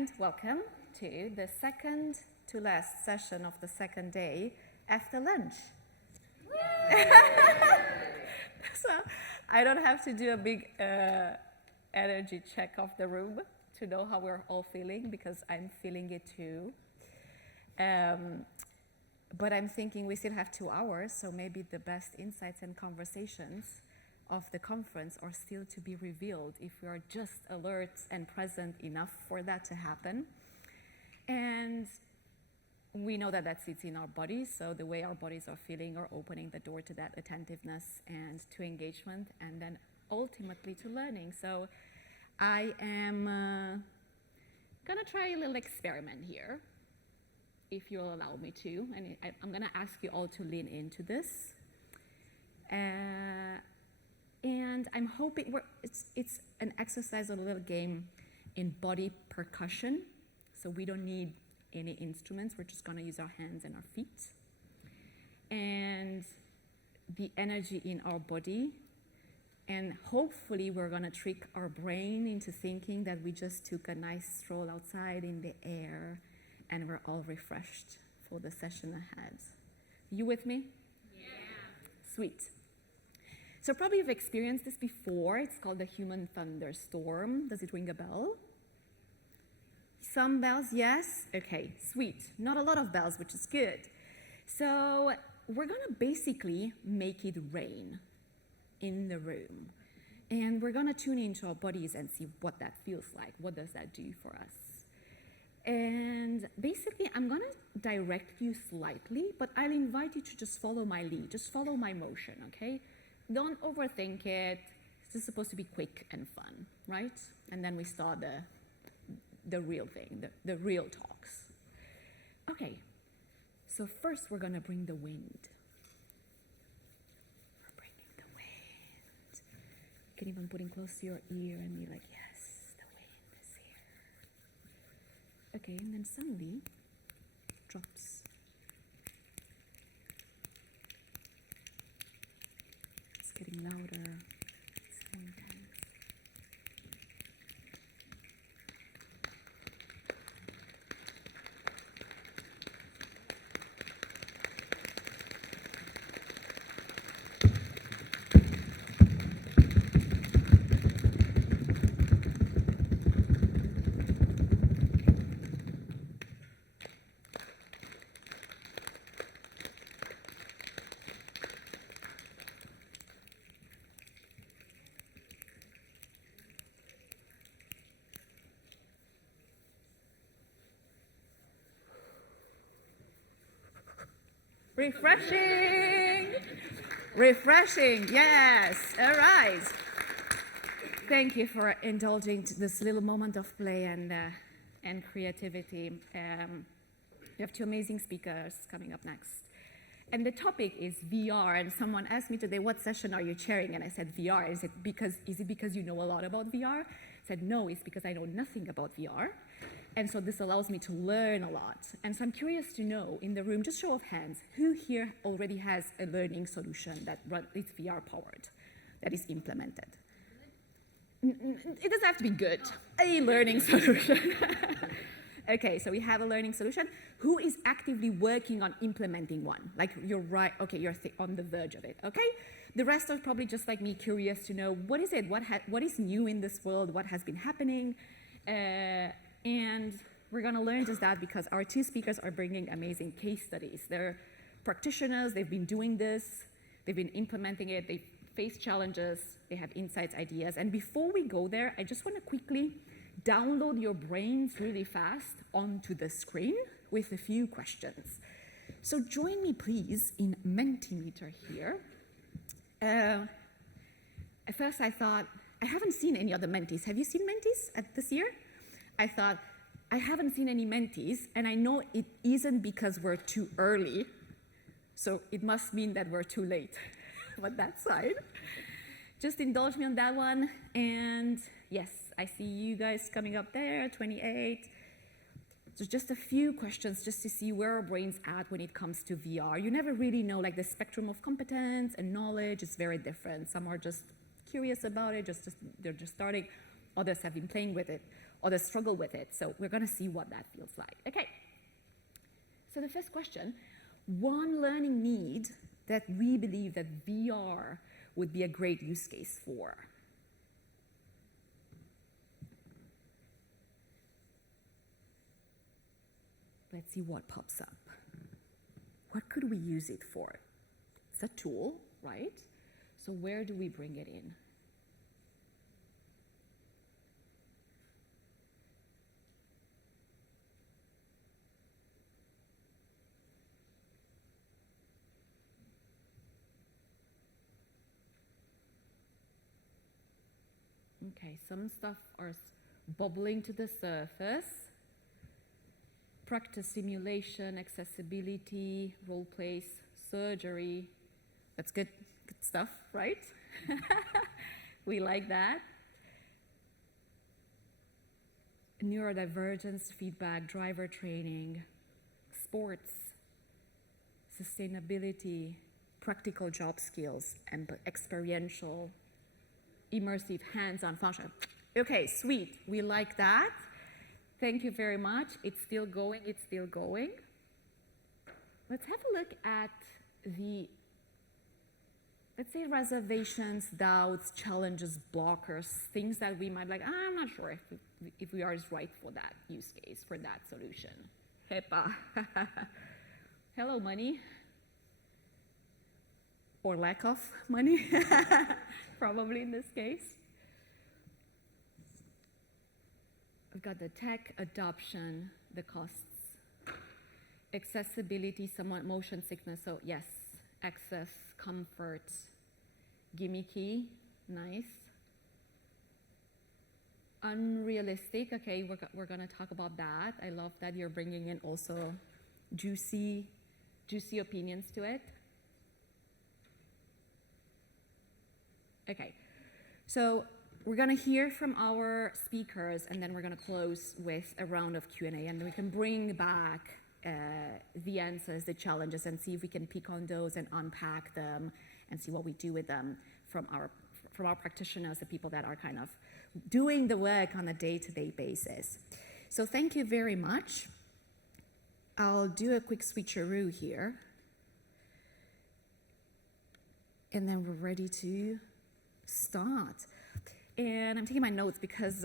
and welcome to the second to last session of the second day after lunch. So I don't have to do a big energy check of the room to know how we're all feeling, because I'm feeling it too. But I'm thinking we still have 2 hours, so maybe the best insights and conversations of the conference are still to be revealed if we are just alert and present enough for that to happen. And we know that that sits in our bodies, so the way our bodies are feeling are opening the door to that attentiveness and to engagement, and then ultimately to learning. So I am gonna try a little experiment here, if you'll allow me to, and I'm gonna ask you all to lean into this. And I'm hoping it's an exercise, a little game in body percussion. So we don't need any instruments. We're just going to use our hands and our feet. And the energy in our body. And hopefully we're going to trick our brain into thinking that we just took a nice stroll outside in the air and we're all refreshed for the session ahead. You with me? Yeah. Sweet. So probably you've experienced this before. It's called the human thunderstorm. Does it ring a bell? Some bells, yes? Okay, sweet. Not a lot of bells, which is good. So we're gonna basically make it rain in the room. And we're gonna tune into our bodies and see what that feels like. What does that do for us? And basically, I'm gonna direct you slightly, but I'll invite you to just follow my lead. Just follow my motion, okay? Don't overthink it. It's just supposed to be quick and fun, right? And then we start the real thing, the real talks. Okay, so first we're gonna bring the wind. We're bringing the wind. You can even put it close to your ear and be like, yes, the wind is here. Okay, and then suddenly, drops. Getting louder, it's more intense. Refreshing! Refreshing, yes, all right. Thank you for indulging this little moment of play and creativity. We have 2 amazing speakers coming up next. And the topic is VR, and someone asked me today, what session are you chairing? And I said VR. Is it because you know a lot about VR? I said, no, it's because I know nothing about VR. And so this allows me to learn a lot. And so I'm curious to know, in the room, just show of hands, who here already has a learning solution that is VR powered, that is implemented? It doesn't have to be good. A learning solution. Okay, so we have a learning solution. Who is actively working on implementing one? Like, you're right, okay, you're on the verge of it, okay? The rest are probably just like me, curious to know, what is it? What is new in this world? What has been happening? And we're going to learn just that because our 2 speakers are bringing amazing case studies. They're practitioners. They've been doing this. They've been implementing it. They face challenges. They have insights, ideas. And before we go there, I just want to quickly download your brains really fast onto the screen with a few questions. So join me, please, in Mentimeter here. At first, I thought, I haven't seen any other Mentis. Have you seen Mentis this year? I thought, I haven't seen any Mentis, and I know it isn't because we're too early, so it must mean that we're too late. But that's fine. Just indulge me on that one. And yes, I see you guys coming up there, 28. So just a few questions just to see where our brain's at when it comes to VR. You never really know, like the spectrum of competence and knowledge is very different. Some are just curious about it, they're just starting. Others have been playing with it or they struggle with it. So we're going to see what that feels like. Okay. So the first question, one learning need that we believe that VR would be a great use case for. Let's see what pops up. What could we use it for? It's a tool, right? So where do we bring it in? Okay, some stuff are bubbling to the surface. Practice simulation, accessibility, role plays, surgery. That's good stuff, right? We like that. Neurodivergence, feedback, driver training, sports, sustainability, practical job skills, and experiential, immersive, hands-on function. Okay, sweet. We like that. Thank you very much. It's still going. It's still going. Let's have a look at the, let's say, reservations, doubts, challenges, blockers, things that we might like, I'm not sure if we are right for that use case, for that solution. HEPA. Hello, money. Or lack of money, probably in this case. We've got the tech adoption, the costs, accessibility, somewhat motion sickness. So yes, access, comfort, gimmicky, nice. Unrealistic, okay, we're gonna talk about that. I love that you're bringing in also juicy opinions to it. Okay, so we're going to hear from our speakers, and then we're going to close with a round of Q&A, and then we can bring back the answers, the challenges, and see if we can pick on those and unpack them and see what we do with them from our practitioners, the people that are kind of doing the work on a day-to-day basis. So thank you very much. I'll do a quick switcheroo here, and then we're ready to start. And I'm taking my notes because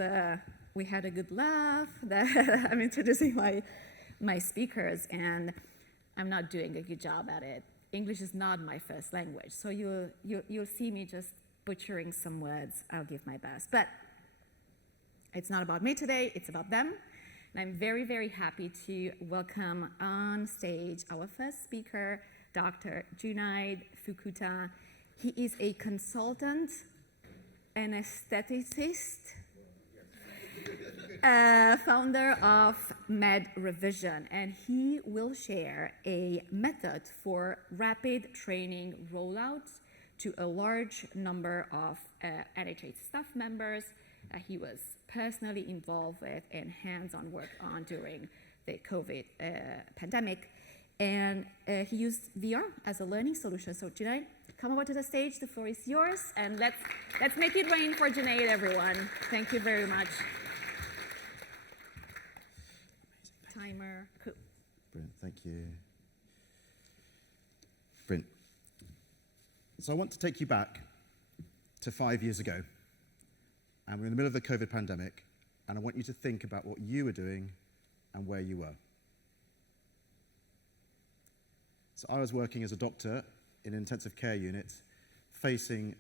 we had a good laugh that I'm introducing my speakers, and I'm not doing a good job at it. English is not my first language, so you'll see me just butchering some words. I'll give my best. But it's not about me today, it's about them. And I'm very, very happy to welcome on stage our first speaker, Dr. Junaid Fukuta. He is a consultant, anestheticist, founder of Med Revision, and he will share a method for rapid training rollout to a large number of NHS staff members that he was personally involved with and hands-on work on during the COVID pandemic. And he used VR as a learning solution. So Junaid, come over to the stage. The floor is yours, and let's make it rain for Junaid, everyone. Thank you very much. Timer. Cool. Brilliant. Thank you. Brilliant. So I want to take you back to 5 years ago, and we're in the middle of the COVID pandemic, and I want you to think about what you were doing and where you were. So I was working as a doctor in an intensive care unit, facing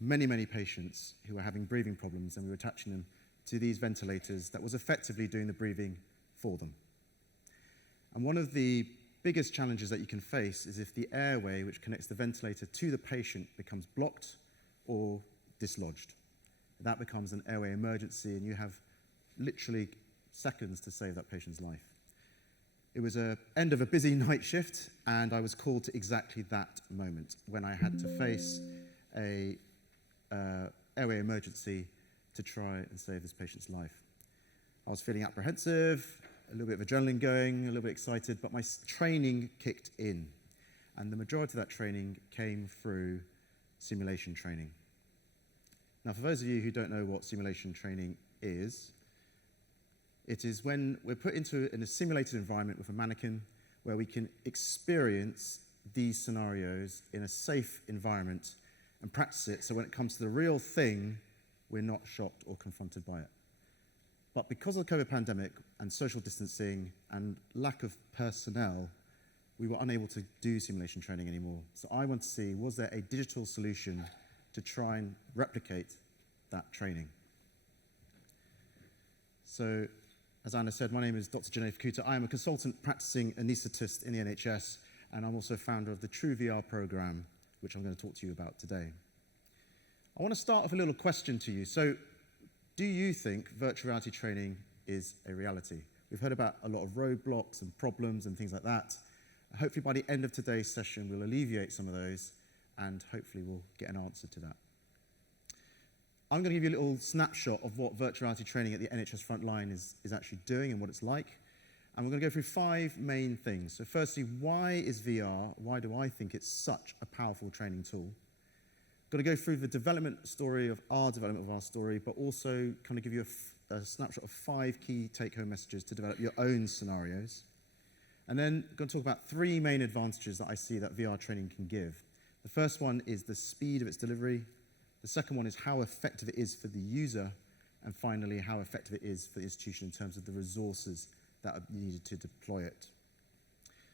many, many patients who were having breathing problems, and we were attaching them to these ventilators that was effectively doing the breathing for them. And one of the biggest challenges that you can face is if the airway which connects the ventilator to the patient becomes blocked or dislodged. That becomes an airway emergency, and you have literally seconds to save that patient's life. It was the end of a busy night shift, and I was called to exactly that moment when I had to face a airway emergency to try and save this patient's life. I was feeling apprehensive, a little bit of adrenaline going, a little bit excited, but my training kicked in. And the majority of that training came through simulation training. Now, for those of you who don't know what simulation training is, It is when we're put in a simulated environment with a mannequin where we can experience these scenarios in a safe environment and practice it, so when it comes to the real thing, we're not shocked or confronted by it. But because of the COVID pandemic and social distancing and lack of personnel, we were unable to do simulation training anymore. So I want to see, was there a digital solution to try and replicate that training? So, as Anna said, my name is Dr. Janae Fukuta. I am a consultant practicing anaesthetist in the NHS, and I'm also founder of the True VR program, which I'm going to talk to you about today. I want to start with a little question to you. So, do you think virtual reality training is a reality? We've heard about a lot of roadblocks and problems and things like that. Hopefully by the end of today's session, we'll alleviate some of those, and hopefully we'll get an answer to that. I'm going to give you a little snapshot of what virtual reality training at the NHS frontline is actually doing and what it's like. And we're going to go through 5 main things. So firstly, why is VR? Why do I think it's such a powerful training tool? Going to go through the development story of our development of our story, but also kind of give you a snapshot of 5 key take-home messages to develop your own scenarios. And then I'm going to talk about 3 main advantages that I see that VR training can give. The first one is the speed of its delivery. The second one is how effective it is for the user. And finally, how effective it is for the institution in terms of the resources that are needed to deploy it.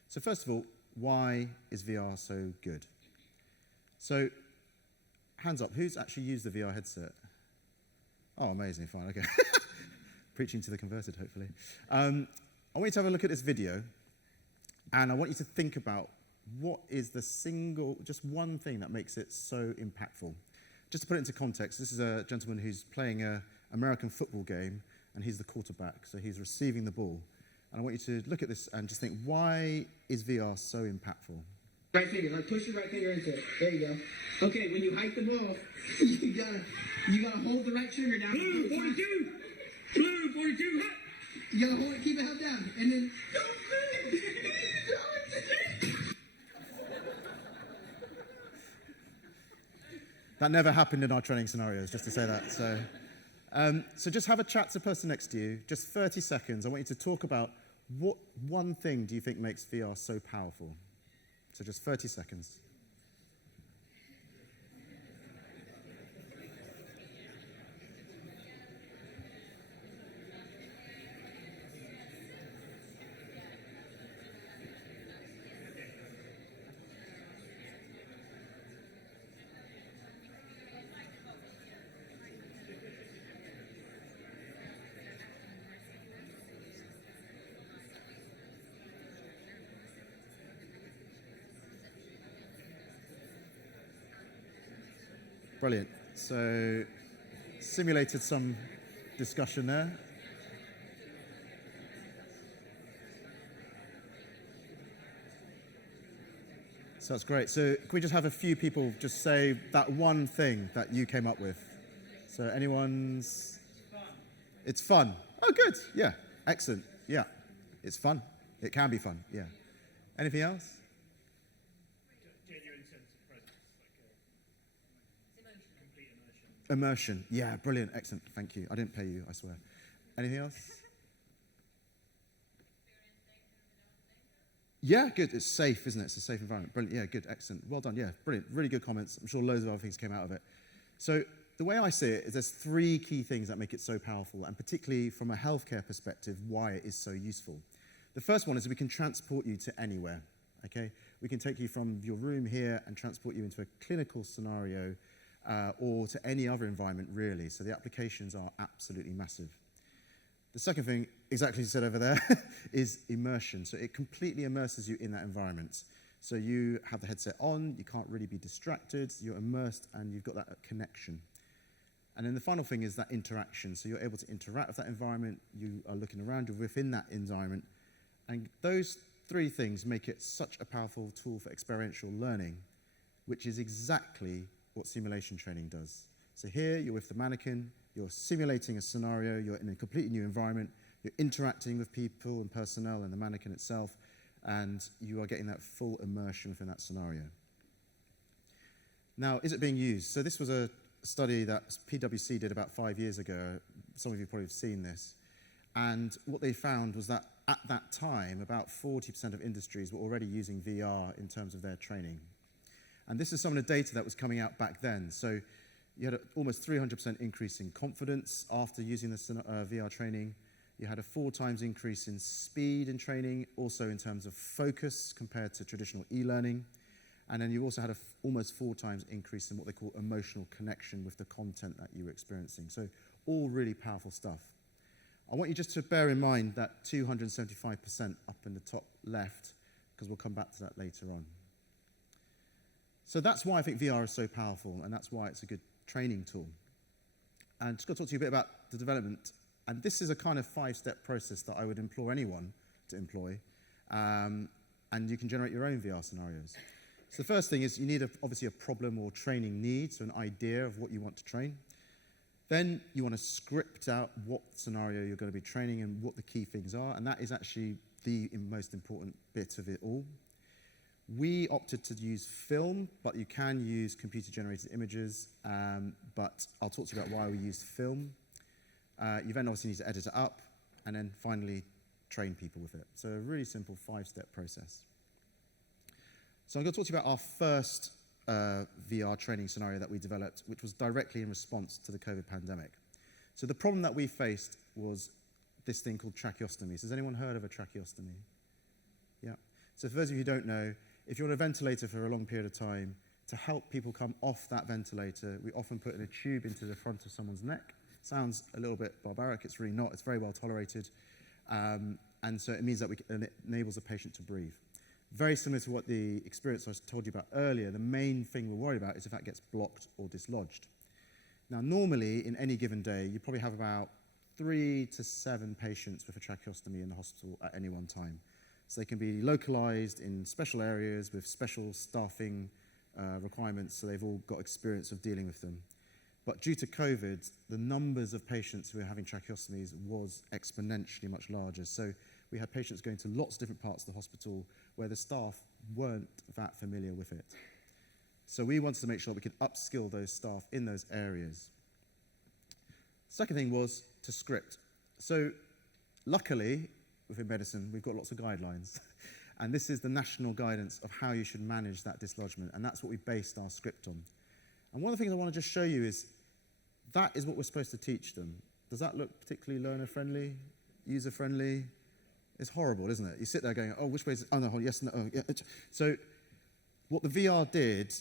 So first of all, why is VR so good? So, hands up, who's actually used the VR headset? Oh, amazing, fine, okay. Preaching to the converted, hopefully. I want you to have a look at this video, and I want you to think about what is the just one thing that makes it so impactful. Just to put it into context, this is a gentleman who's playing an American football game, and he's the quarterback, so he's receiving the ball. And I want you to look at this and just think, why is VR so impactful? Right finger, like push your right finger into it. There you go. Okay, when you hike the ball, you gotta hold the right trigger down. Blue 42! Blue 42! Hop! You gotta hold it, keep it held down, and then. That never happened in our training scenarios, just to say that. So just have a chat to the person next to you, just 30 seconds. I want you to talk about what one thing do you think makes VR so powerful? So just 30 seconds. Brilliant. So, simulated some discussion there. So that's great. So, can we just have a few people just say that one thing that you came up with? So, anyone's? It's fun. Oh, good. Yeah. Excellent. Yeah. It's fun. It can be fun. Yeah. Anything else? Immersion. Yeah, brilliant. Excellent. Thank you. I didn't pay you, I swear. Anything else? Yeah, good. It's safe, isn't it? It's a safe environment. Brilliant. Yeah, good. Excellent. Well done. Yeah, brilliant. Really good comments. I'm sure loads of other things came out of it. So the way I see it is there's 3 key things that make it so powerful, and particularly from a healthcare perspective, why it is so useful. The first one is we can transport you to anywhere, okay? We can take you from your room here and transport you into a clinical scenario or to any other environment, really. So the applications are absolutely massive. The second thing, exactly as you said over there, is immersion. So it completely immerses you in that environment. So you have the headset on, you can't really be distracted, you're immersed, and you've got that connection. And then the final thing is that interaction. So you're able to interact with that environment, you are looking around, you're within that environment. And those 3 things make it such a powerful tool for experiential learning, which is exactly what simulation training does. So here, you're with the mannequin, you're simulating a scenario, you're in a completely new environment, you're interacting with people and personnel and the mannequin itself, and you are getting that full immersion within that scenario. Now, is it being used? So this was a study that PwC did about 5 years ago. Some of you probably have seen this. And what they found was that at that time, about 40% of industries were already using VR in terms of their training. And this is some of the data that was coming out back then. So you had almost 300% increase in confidence after using the VR training. You had a 4 times increase in speed in training, also in terms of focus compared to traditional e-learning. And then you also had almost 4 times increase in what they call emotional connection with the content that you were experiencing. So all really powerful stuff. I want you just to bear in mind that 275% up in the top left, because we'll come back to that later on. So that's why I think VR is so powerful, and that's why it's a good training tool. And just got to talk to you a bit about the development. And this is a kind of 5-step process that I would implore anyone to employ. And you can generate your own VR scenarios. So the first thing is you need obviously a problem or training need, so an idea of what you want to train. Then you want to script out what scenario you're going to be training and what the key things are, and that is actually the most important bit of it all. We opted to use film, but you can use computer-generated images, but I'll talk to you about why we used film. You then obviously need to edit it up, and then finally train people with it. So a really simple 5-step process. So I'm going to talk to you about our first VR training scenario that we developed, which was directly in response to the COVID pandemic. So the problem that we faced was this thing called tracheostomies. Has anyone heard of a tracheostomy? Yeah. So for those of you who don't know, if you're on a ventilator for a long period of time, to help people come off that ventilator, we often put in a tube into the front of someone's neck. Sounds a little bit barbaric, it's really not. It's very well tolerated. And so it means that it enables the patient to breathe. Very similar to what the experience I told you about earlier, the main thing we're worried about is if that gets blocked or dislodged. Now, normally, in any given day, you probably have about 3 to 7 patients with a tracheostomy in the hospital at any one time. So they can be localized in special areas with special staffing requirements, so they've all got experience of dealing with them. But due to COVID, the numbers of patients who are having tracheostomies was exponentially much larger. So we had patients going to lots of different parts of the hospital where the staff weren't that familiar with it. So we wanted to make sure we could upskill those staff in those areas. Second thing was to script. So luckily, within medicine, we've got lots of guidelines. And this is the national guidance of how you should manage that dislodgement. And that's what we based our script on. And one of the things I want to just show you is that is what we're supposed to teach them. Does that look particularly learner-friendly, user-friendly? It's horrible, isn't it? You sit there going, oh, which way is it? Oh, no, yes, no, oh, yeah. So what the VR did,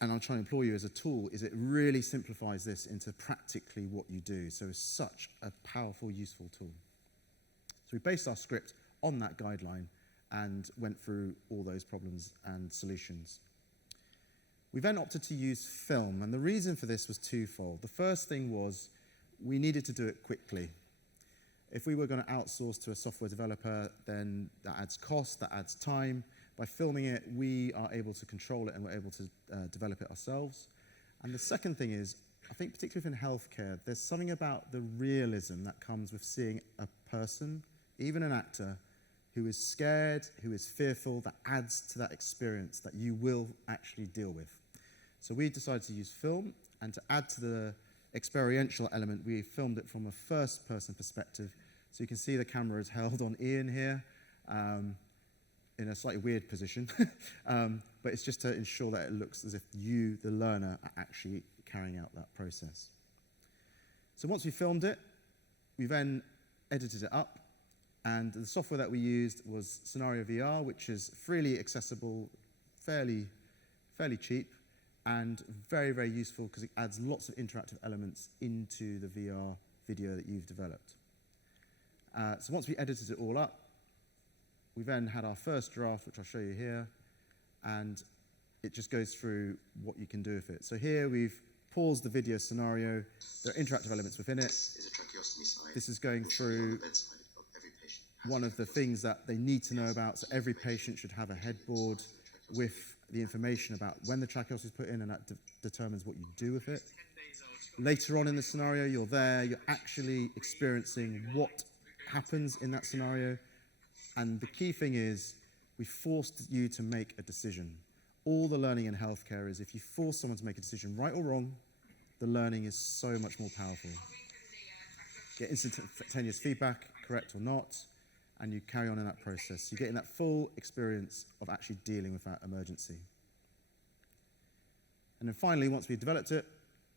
and I'm trying to employ you as a tool, is it really simplifies this into practically what you do. So it's such a powerful, useful tool. So we based our script on that guideline and went through all those problems and solutions. We then opted to use film, and the reason for this was twofold. The first thing was we needed to do it quickly. If we were going to outsource to a software developer, then that adds cost, that adds time. By filming it, we are able to control it and we're able to develop it ourselves. And the second thing is, I think particularly in healthcare, there's something about the realism that comes with seeing a person, even an actor, who is scared, who is fearful, that adds to that experience that you will actually deal with. So we decided to use film, and to add to the experiential element, we filmed it from a first-person perspective. So you can see the camera is held on Ian here in a slightly weird position. But it's just to ensure that it looks as if you, the learner, are actually carrying out that process. So once we filmed it, we then edited it up. And the software that we used was Scenario VR, which is freely accessible, fairly cheap, and very, very useful because it adds lots of interactive elements into the VR video that you've developed. So once we edited it all up, we then had our first draft, which I'll show you here, and it just goes through what you can do with it. So here we've paused the video scenario. There are interactive elements within it. This is going through one of the things that they need to know about. So every patient should have a headboard with the information about when the tracheostomy is put in, and that determines what you do with it. Later on in the scenario, you're there, you're actually experiencing what happens in that scenario. And the key thing is, we forced you to make a decision. All the learning in healthcare is if you force someone to make a decision, right or wrong, the learning is so much more powerful. Get instantaneous feedback, correct or not, and you carry on in that process. You're getting that full experience of actually dealing with that emergency. And then finally, once we developed it,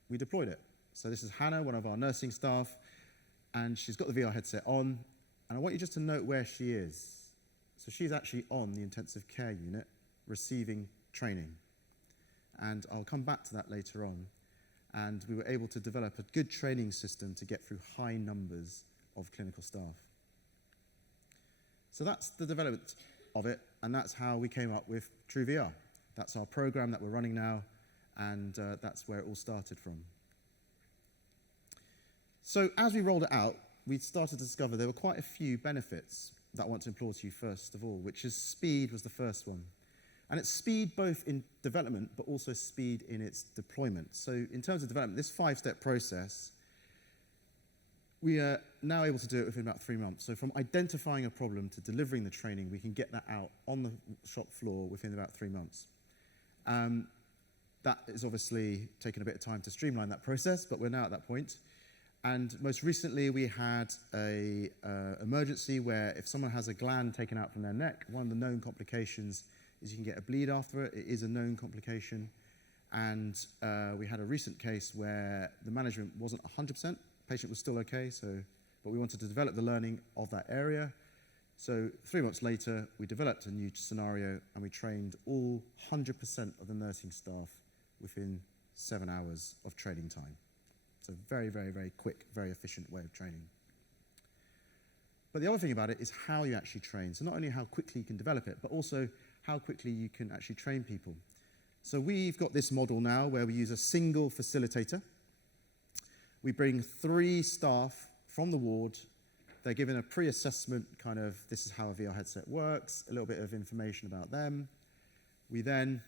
we deployed it. So this is Hannah, one of our nursing staff, and she's got the VR headset on, and I want you just to note where she is. So she's actually on the intensive care unit receiving training. And I'll come back to that later on. And we were able to develop a good training system to get through high numbers of clinical staff. So that's the development of it, and that's how we came up with TrueVR. That's our program that we're running now, and that's where it all started from. So as we rolled it out, we started to discover there were quite a few benefits that I want to implore to you first of all, which is speed was the first one. And it's speed both in development, but also speed in its deployment. So in terms of development, this 5-step process, we are now able to do it within about 3 months. So from identifying a problem to delivering the training, we can get that out on the shop floor within about 3 months. That is obviously taken a bit of time to streamline that process, but we're now at that point. And most recently, we had an emergency where if someone has a gland taken out from their neck, one of the known complications is you can get a bleed after it. It is a known complication. And we had a recent case where the management wasn't 100%. Patient was still okay, but we wanted to develop the learning of that area. So 3 months later, we developed a new scenario, and we trained all 100% of the nursing staff within 7 hours of training time. So very, very, very quick, very efficient way of training. But the other thing about it is how you actually train. So not only how quickly you can develop it, but also how quickly you can actually train people. So we've got this model now where we use a single facilitator. We bring 3 staff from the ward. They're given a pre-assessment kind of, this is how a VR headset works, a little bit of information about them. We then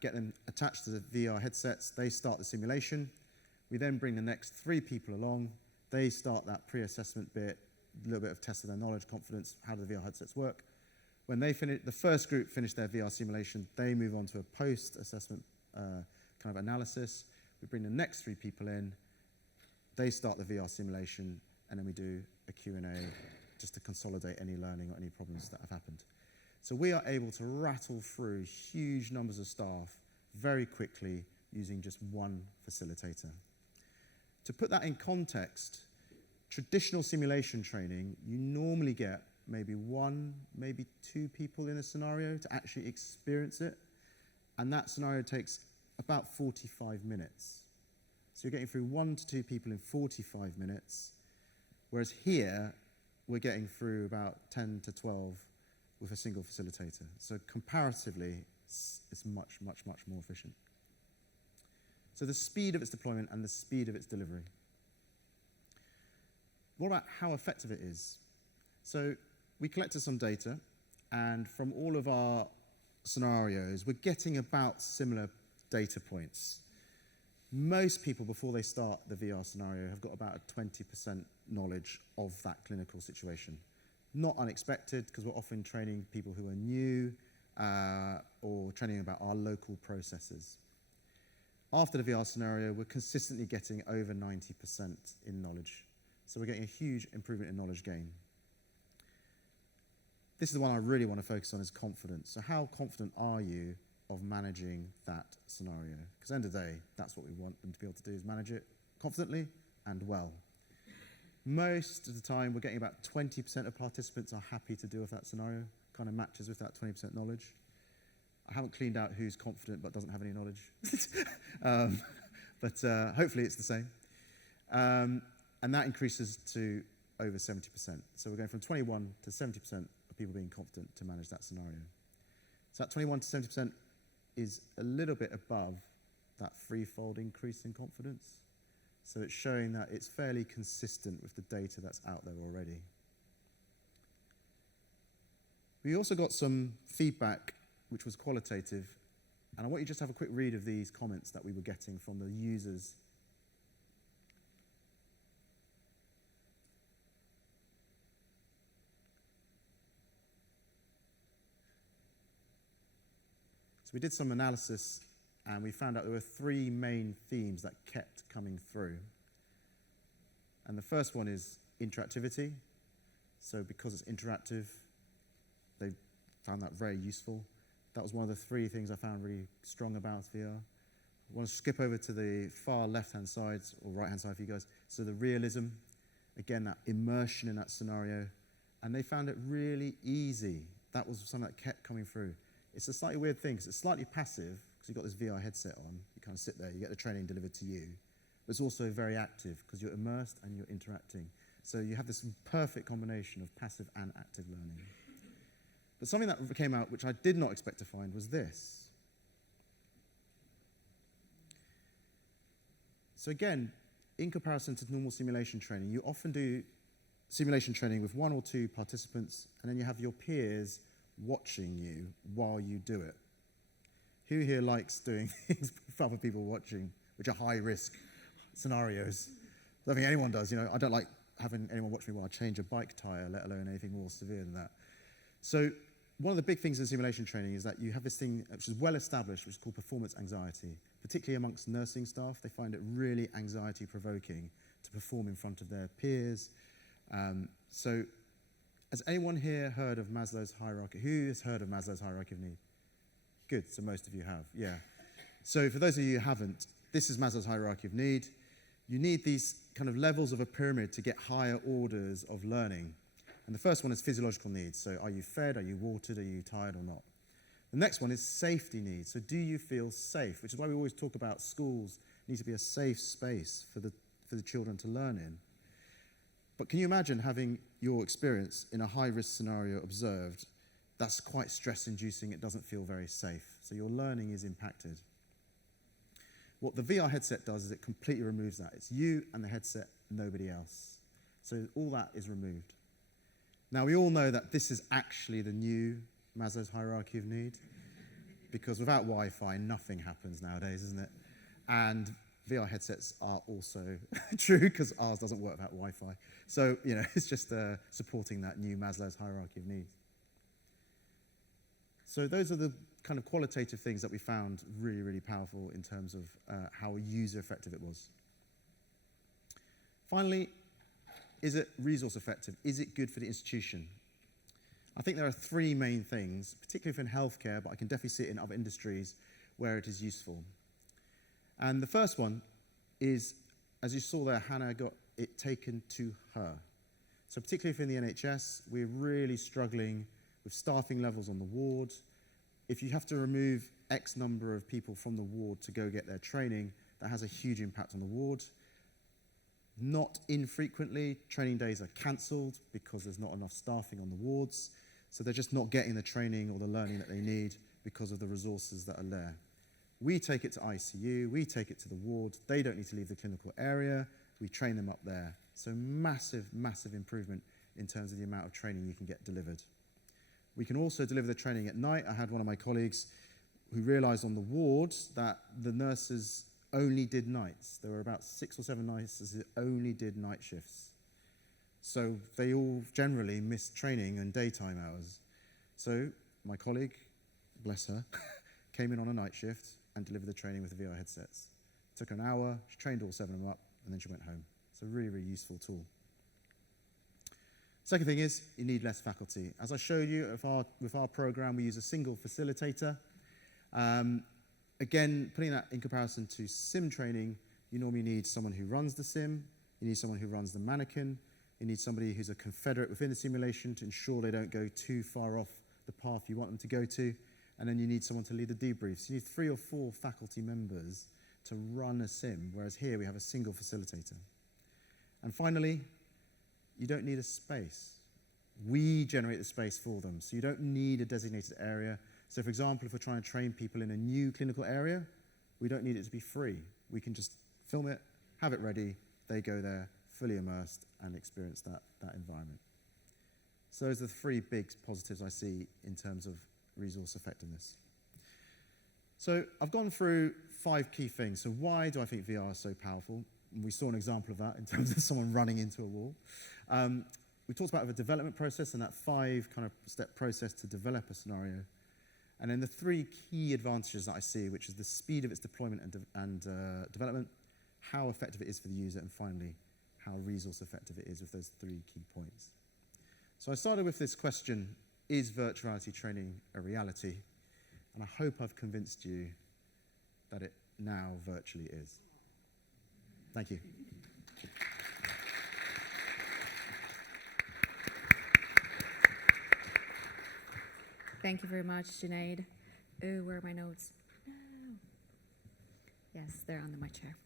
get them attached to the VR headsets. They start the simulation. We then bring the next 3 people along. They start that pre-assessment bit, a little bit of test of their knowledge, confidence, how do the VR headsets work. When they finish, the first group finish their VR simulation, they move on to a post-assessment kind of analysis. We bring the next 3 people in. They start the VR simulation, and then we do a Q&A just to consolidate any learning or any problems that have happened. So we are able to rattle through huge numbers of staff very quickly using just one facilitator. To put that in context, traditional simulation training, you normally get maybe 1, maybe 2 people in a scenario to actually experience it, and that scenario takes about 45 minutes. So you're getting through 1 to 2 people in 45 minutes, whereas here, we're getting through about 10 to 12 with a single facilitator. So comparatively, it's much, much, much more efficient. So the speed of its deployment and the speed of its delivery. What about how effective it is? So we collected some data, and from all of our scenarios, we're getting about similar data points. Most people, before they start the VR scenario, have got about a 20% knowledge of that clinical situation. Not unexpected, because we're often training people who are new or training about our local processes. After the VR scenario, we're consistently getting over 90% in knowledge. So we're getting a huge improvement in knowledge gain. This is the one I really want to focus on, is confidence. So how confident are you of managing that scenario? Because at the end of the day, that's what we want them to be able to do, is manage it confidently and well. Most of the time, we're getting about 20% of participants are happy to deal with that scenario, kind of matches with that 20% knowledge. I haven't cleaned out who's confident but doesn't have any knowledge. But hopefully it's the same. And that increases to over 70%. So we're going from 21 to 70% of people being confident to manage that scenario. So that 21 to 70% is a little bit above that 3-fold increase in confidence. So it's showing that it's fairly consistent with the data that's out there already. We also got some feedback which was qualitative, and I want you just to have a quick read of these comments that we were getting from the users. So we did some analysis, and we found out there were 3 main themes that kept coming through. And the first one is interactivity. So because it's interactive, they found that very useful. That was one of the 3 things I found really strong about VR. I want to skip over to the far left-hand side, or right-hand side for you guys. So the realism, again, that immersion in that scenario. And they found it really easy. That was something that kept coming through. It's a slightly weird thing, because it's slightly passive, because you've got this VR headset on. You kind of sit there, you get the training delivered to you. But it's also very active, because you're immersed and you're interacting. So you have this perfect combination of passive and active learning. But something that came out, which I did not expect to find, was this. So again, in comparison to normal simulation training, you often do simulation training with 1 or 2 participants, and then you have your peers watching you while you do it. Who here likes doing things with other people watching, which are high-risk scenarios? I don't think anyone does. I don't like having anyone watch me while I change a bike tire, let alone anything more severe than that. So one of the big things in simulation training is that you have this thing which is well established, which is called performance anxiety. Particularly amongst nursing staff, they find it really anxiety-provoking to perform in front of their peers. So has anyone here heard of Maslow's hierarchy? Who has heard of Maslow's hierarchy of need? Good, so most of you have, yeah. So for those of you who haven't, this is Maslow's hierarchy of need. You need these kind of levels of a pyramid to get higher orders of learning. And the first one is physiological needs. So are you fed, are you watered, are you tired or not? The next one is safety needs. So do you feel safe? Which is why we always talk about schools need to be a safe space for the children to learn in. But can you imagine having your experience in a high-risk scenario observed? That's quite stress-inducing. It doesn't feel very safe. So your learning is impacted. What the VR headset does is it completely removes that. It's you and the headset, nobody else. So all that is removed. Now, we all know that this is actually the new Maslow's hierarchy of need, because without Wi-Fi, nothing happens nowadays, isn't it? And VR headsets are also true, because ours doesn't work without Wi-Fi. So, it's just supporting that new Maslow's hierarchy of needs. So those are the kind of qualitative things that we found really, really powerful in terms of how user-effective it was. Finally, is it resource effective? Is it good for the institution? I think there are 3 main things, particularly in healthcare, but I can definitely see it in other industries where it is useful. And the first one is, as you saw there, Hannah got it taken to her. So particularly if in the NHS, we're really struggling with staffing levels on the ward. If you have to remove X number of people from the ward to go get their training, that has a huge impact on the ward. Not infrequently, training days are cancelled because there's not enough staffing on the wards. So they're just not getting the training or the learning that they need because of the resources that are there. We take it to ICU, we take it to the ward. They don't need to leave the clinical area. We train them up there. So massive, massive improvement in terms of the amount of training you can get delivered. We can also deliver the training at night. I had one of my colleagues who realized on the ward that the nurses only did nights. There were about 6 or 7 nurses that only did night shifts. So they all generally missed training and daytime hours. So my colleague, bless her, came in on a night shift and delivered the training with the VR headsets. It took her an hour, she trained all 7 of them up, and then she went home. It's a really, really useful tool. Second thing is, you need less faculty. As I showed you with our program, we use a single facilitator. Again, putting that in comparison to sim training, you normally need someone who runs the sim, you need someone who runs the mannequin, you need somebody who's a confederate within the simulation to ensure they don't go too far off the path you want them to go to, and then you need someone to lead the debriefs. You need 3 or 4 faculty members to run a sim, whereas here we have a single facilitator. And finally, you don't need a space. We generate the space for them, so you don't need a designated area. So for example, if we're trying to train people in a new clinical area, we don't need it to be free. We can just film it, have it ready, they go there, fully immersed, and experience that environment. So those are the 3 big positives I see in terms of resource effectiveness. So I've gone through 5 key things. So why do I think VR is so powerful? And we saw an example of that in terms of someone running into a wall. We talked about the development process and that 5 kind of step process to develop a scenario. And then the 3 key advantages that I see, which is the speed of its deployment and development, how effective it is for the user, and finally, how resource effective it is with those 3 key points. So I started with this question, is virtual reality training a reality? And I hope I've convinced you that it now virtually is. Thank you. Thank you very much, Junaid. Oh, where are my notes? No. Yes, they're under my chair.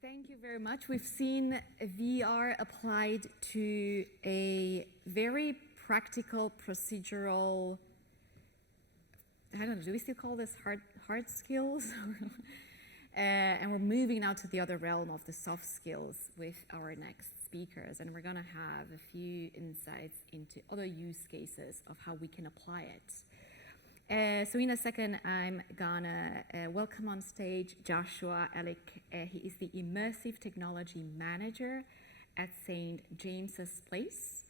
Thank you very much. We've seen VR applied to a very practical, procedural, I don't know, do we still call this hard skills? And we're moving now to the other realm of the soft skills with our next speakers. And we're going to have a few insights into other use cases of how we can apply it. So in a second, I'm gonna welcome on stage Joshua Ellick. He is the Immersive Technology Manager at St. James's Place,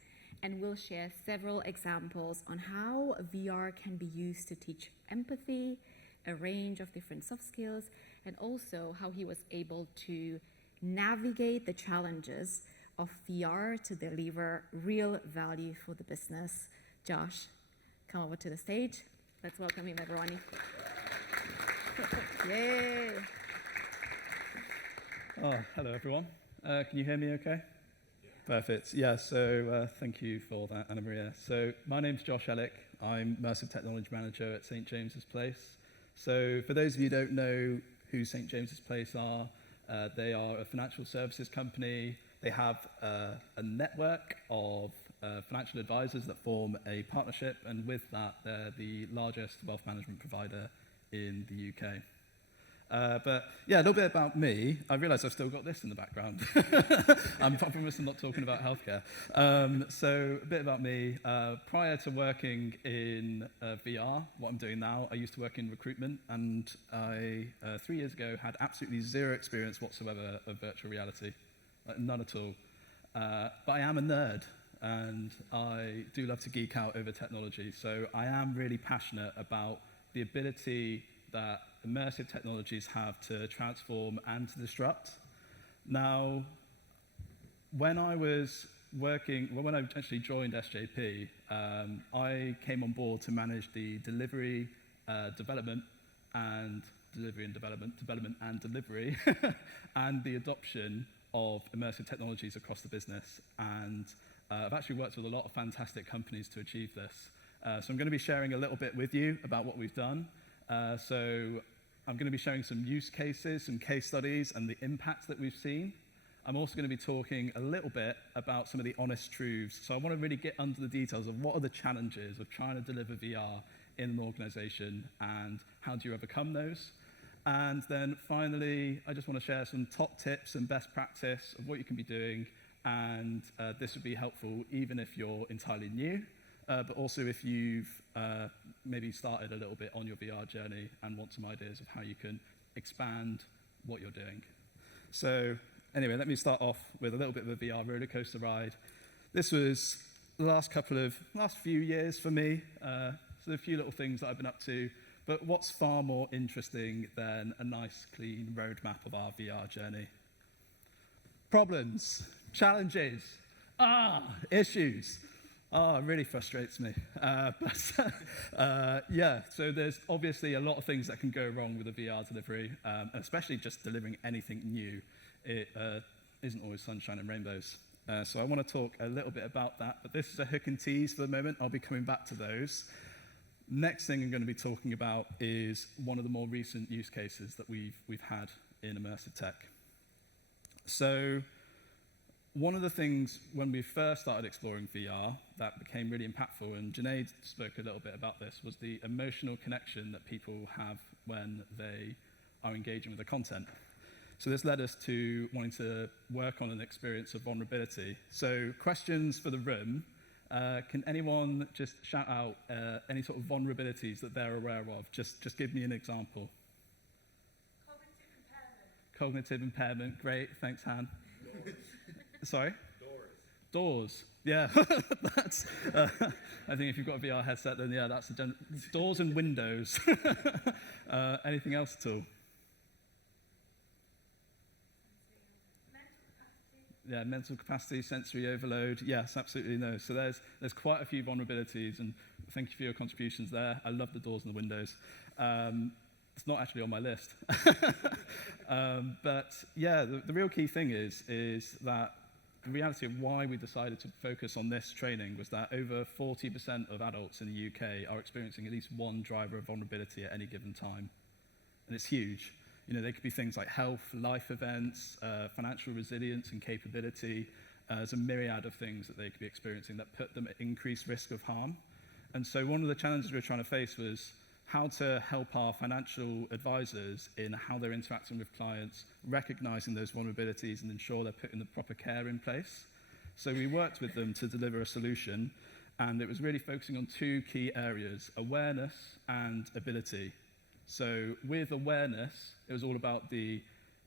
and will share several examples on how VR can be used to teach empathy, a range of different soft skills, and also how he was able to navigate the challenges of VR to deliver real value for the business. Josh, come over to the stage. Let's welcome him, everyone. Yay! Oh, hello, everyone. Can you hear me okay? Perfect. Yeah, so thank you for that, Anna Maria. So my name's Josh Ellick. I'm Immersive Technology Manager at St. James's Place. So for those of you who don't know who St. James's Place are, they are a financial services company. They have a network of financial advisors that form a partnership, and with that, they're the largest wealth management provider in the UK. But yeah, a little bit about me. I realise I've still got this in the background. I promise I'm not talking about healthcare. So a bit about me. Prior to working in VR, what I'm doing now, I used to work in recruitment, and I, 3 years ago, had absolutely zero experience whatsoever of virtual reality. None at all. But I am a nerd, and I do love to geek out over technology. So I am really passionate about the ability that immersive technologies have to transform and to disrupt. Now, when I was working, when I actually joined SJP, I came on board to manage the delivery, development and delivery, and the adoption of immersive technologies across the business. And I've actually worked with a lot of fantastic companies to achieve this. So I'm going to be sharing a little bit with you about what we've done. So I'm going to be showing some use cases, some case studies, and the impact that we've seen. I'm also going to be talking a little bit about some of the honest truths. So I want to really get under the details of what are the challenges of trying to deliver VR in an organization, and how do you overcome those? And then finally, I just want to share some top tips and best practice of what you can be doing. And this would be helpful even if you're entirely new, but also if you've maybe started a little bit on your VR journey and want some ideas of how you can expand what you're doing. So anyway, let me start off with a little bit of a VR roller coaster ride. This was the last few years for me. So a few little things that I've been up to. But what's far more interesting than a nice, clean roadmap of our VR journey? Problems, challenges, issues. It really frustrates me. Yeah, so there's obviously a lot of things that can go wrong with a VR delivery, especially just delivering anything new. It isn't always sunshine and rainbows. So I want to talk a little bit about that, but this is a hook and tease for the moment. I'll be coming back to those. Next thing I'm going to be talking about is one of the more recent use cases that we've had in immersive tech. So one of the things when we first started exploring VR that became really impactful, and Junaid spoke a little bit about this, was the emotional connection that people have when they are engaging with the content. So this led us to wanting to work on an experience of vulnerability. So questions for the room. Can anyone just shout out any sort of vulnerabilities that they're aware of? Just give me an example. Cognitive impairment, great, thanks, Han. Sorry? Doors. Yeah, that's, I think if you've got a VR headset, then yeah, that's the doors and windows. Anything else at all? Yeah, mental capacity, sensory overload. Yes, absolutely no. So there's quite a few vulnerabilities, and thank you for your contributions there. I love the doors and the windows. It's not actually on my list. But yeah, the real key thing is that the reality of why we decided to focus on this training was that over 40% of adults in the UK are experiencing at least one driver of vulnerability at any given time. And it's huge. You know, they could be things like health, life events, financial resilience and capability. There's a myriad of things that they could be experiencing that put them at increased risk of harm. And so one of the challenges we were trying to face was how to help our financial advisors in how they're interacting with clients, recognizing those vulnerabilities and ensure they're putting the proper care in place. So we worked with them to deliver a solution, and it was really focusing on two key areas, awareness and ability. So with awareness, it was all about the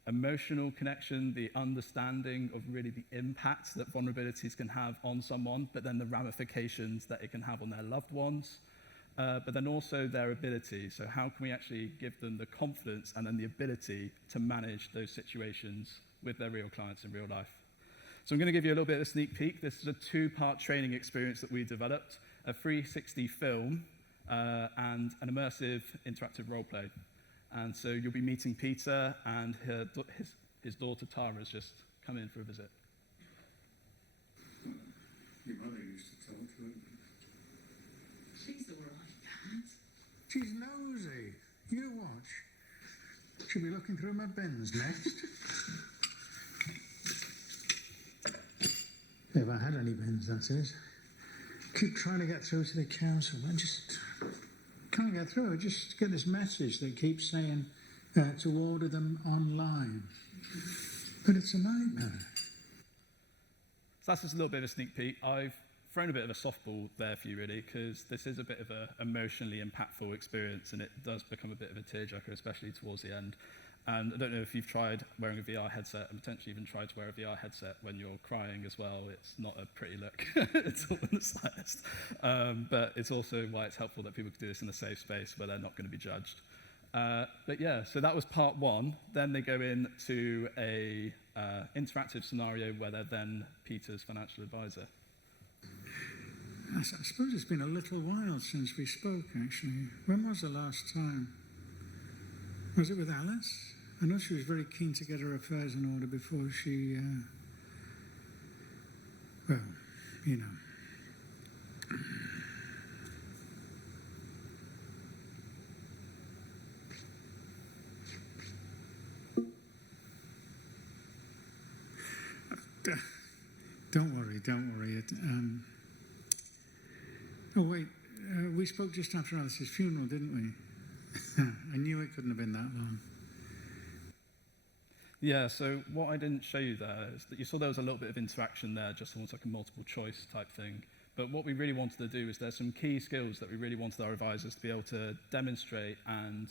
emotional connection, the understanding of really the impact that vulnerabilities can have on someone, but then the ramifications that it can have on their loved ones. But then also their ability. So how can we actually give them the confidence and then the ability to manage those situations with their real clients in real life? So I'm going to give you a little bit of a sneak peek. This is a two-part training experience that we developed, a 360 film and an immersive interactive role play. And so you'll be meeting Peter, and his daughter Tara has just come in for a visit. Your mother used to talk to him. She's all right, Dad. She's nosy. You watch. She'll be looking through my bins next. If I had any bins, that is. Keep trying to get through to the council. I just can't get through. I just get this message that keeps saying to order them online. But it's a nightmare. So that's just a little bit of a sneak peek. I've thrown a bit of a softball there for you, really, because this is a bit of an emotionally impactful experience, and it does become a bit of a tearjerker, especially towards the end. And I don't know if you've tried wearing a VR headset and potentially even tried to wear a VR headset when you're crying as well. It's not a pretty look at all in the slightest. But it's also why it's helpful that people can do this in a safe space where they're not going to be judged. But yeah, so that was part one. Then they go into a interactive scenario where they're then Peter's financial advisor. I suppose it's been a little while since we spoke, actually. When was the last time? Was it with Alice? I know she was very keen to get her affairs in order before she, well, you know. Don't worry. Oh, wait, we spoke just after Alice's funeral, didn't we? I knew it couldn't have been that long. Yeah, so what I didn't show you there is that you saw there was a little bit of interaction there, just almost like a multiple choice type thing. But what we really wanted to do is there's some key skills that we really wanted our advisors to be able to demonstrate and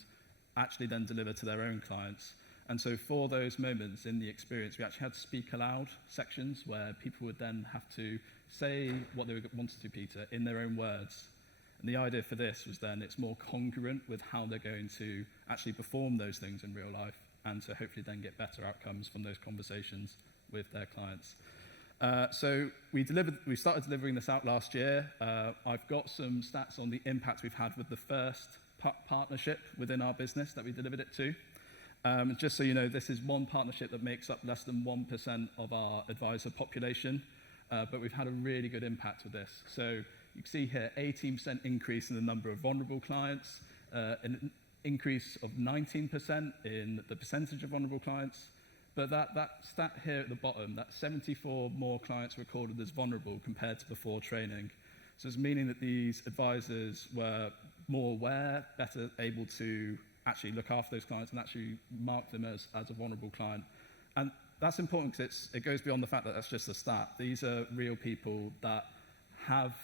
actually then deliver to their own clients. And so for those moments in the experience, we actually had speak aloud sections where people would then have to say what they wanted to Peter in their own words. And the idea for this was then it's more congruent with how they're going to actually perform those things in real life, and to hopefully then get better outcomes from those conversations with their clients. So we started delivering this out last year. I've got some stats on the impact we've had with the first partnership within our business that we delivered it to. Just so you know, this is one partnership that makes up less than 1% of our advisor population, but we've had a really good impact with this. So you can see here 18% increase in the number of vulnerable clients, an increase of 19% in the percentage of vulnerable clients. But that stat here at the bottom, that 74 more clients recorded as vulnerable compared to before training. So it's meaning that these advisors were more aware, better able to actually look after those clients and actually mark them as a vulnerable client. And that's important because it goes beyond the fact that that's just a stat. These are real people that have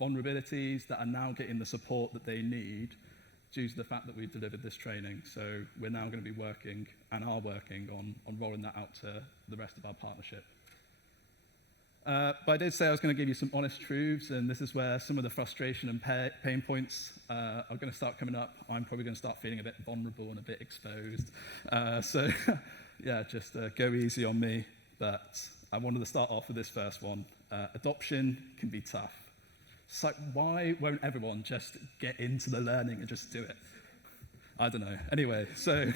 vulnerabilities that are now getting the support that they need due to the fact that we've delivered this training. So we're now going to be working and are working on rolling that out to the rest of our partnership. But I did say I was going to give you some honest truths, and this is where some of the frustration and pain points are going to start coming up. I'm probably going to start feeling a bit vulnerable and a bit exposed. So yeah, just go easy on me. but I wanted to start off with this first one. Adoption can be tough. It's like, why won't everyone just get into the learning and just do it? I don't know. Anyway, so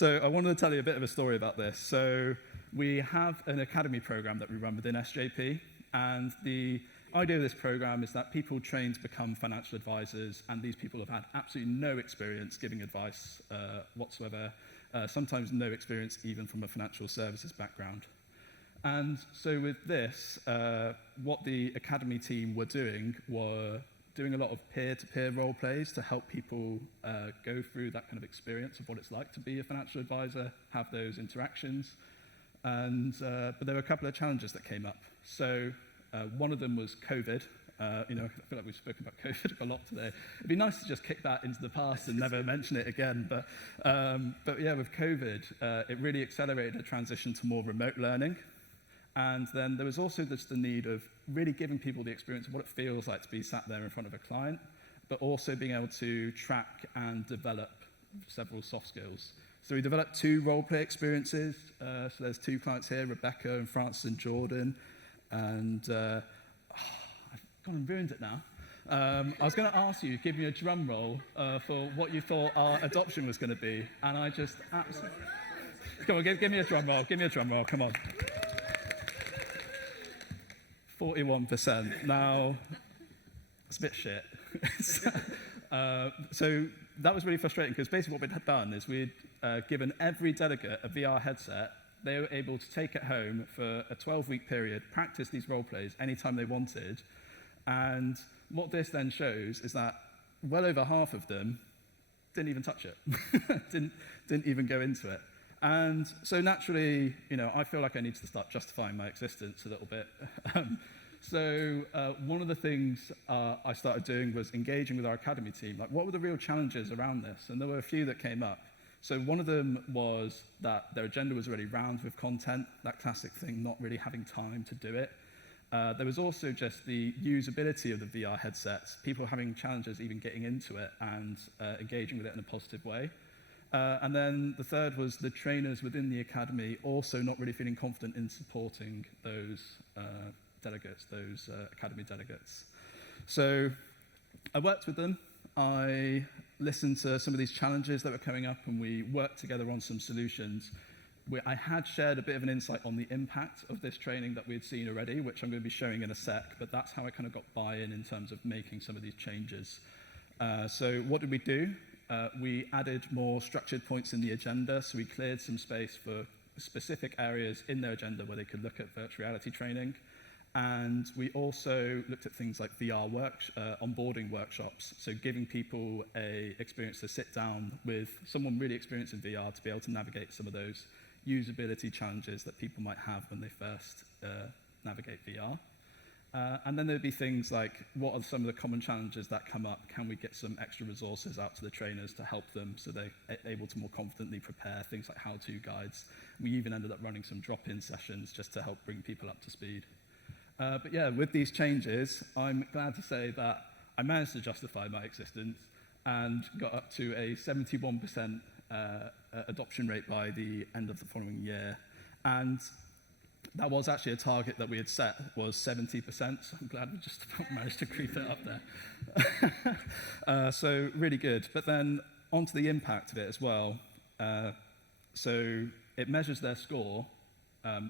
I wanted to tell you a bit of a story about this. So we have an academy program that we run within SJP, and the idea of this program is that people train to become financial advisors, and these people have had absolutely no experience giving advice whatsoever, sometimes no experience even from a financial services background. And so with this, what the academy team were doing a lot of peer-to-peer role plays to help people go through that kind of experience of what it's like to be a financial advisor, have those interactions. And but there were a couple of challenges that came up. So one of them was COVID. I feel like we've spoken about COVID a lot today. It'd be nice to just kick that into the past and never mention it again. But yeah, with COVID, it really accelerated a transition to more remote learning. And then there was also just the need of really giving people the experience of what it feels like to be sat there in front of a client, but also being able to track and develop several soft skills. So we developed 2 role-play experiences. So there's 2 clients here, Rebecca and Francis and Jordan. And I've gone and ruined it now. I was going to ask you, give me a drum roll for what you thought our adoption was going to be. And I just absolutely... Come on, give me a drum roll. Give me a drum roll. Come on. 41%. Now, it's a bit shit. So that was really frustrating because basically what we'd done is we'd given every delegate a VR headset. They were able to take it home for a 12-week period, practice these role plays anytime they wanted. And what this then shows is that well over half of them didn't even touch it, didn't even go into it. And so naturally, I feel like I need to start justifying my existence a little bit. So one of the things I started doing was engaging with our academy team. Like, what were the real challenges around this? And there were a few that came up. So one of them was that their agenda was already rammed with content, that classic thing, not really having time to do it. There was also just the usability of the VR headsets, people having challenges even getting into it and engaging with it in a positive way. And then the third was the trainers within the academy also not really feeling confident in supporting those delegates, those academy delegates. So I worked with them. I listened to some of these challenges that were coming up, and we worked together on some solutions. I had shared a bit of an insight on the impact of this training that we had seen already, which I'm going to be showing in a sec, but that's how I kind of got buy-in in terms of making some of these changes. So what did we do? We added more structured points in the agenda, so we cleared some space for specific areas in their agenda where they could look at virtual reality training. And we also looked at things like VR onboarding workshops, so giving people an experience to sit down with someone really experienced in VR to be able to navigate some of those usability challenges that people might have when they first navigate VR. And then there'd be things like, what are some of the common challenges that come up? Can we get some extra resources out to the trainers to help them so they're able to more confidently prepare, things like how-to guides. We even ended up running some drop-in sessions just to help bring people up to speed. But yeah, with these changes, I'm glad to say that I managed to justify my existence and got up to a 71% adoption rate by the end of the following year. And that was actually a target that we had set, was 70%, so I'm glad we just about managed to creep it up there. So really good. But then onto the impact of it as well. So it measures their score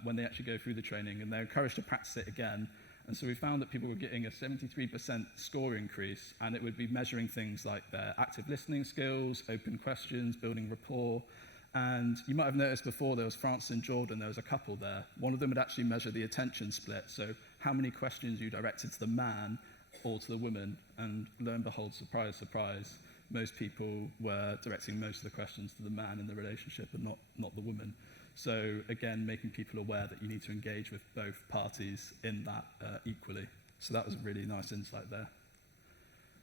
when they actually go through the training, and they're encouraged to practice it again. And so we found that people were getting a 73% score increase, and it would be measuring things like their active listening skills, open questions, building rapport. And you might have noticed before there was Francis and Jordan, there was a couple there. One of them would actually measure the attention split, so how many questions you directed to the man or to the woman. And lo and behold, surprise, surprise, most people were directing most of the questions to the man in the relationship and not the woman. So again, making people aware that you need to engage with both parties in that equally. So that was a really nice insight there.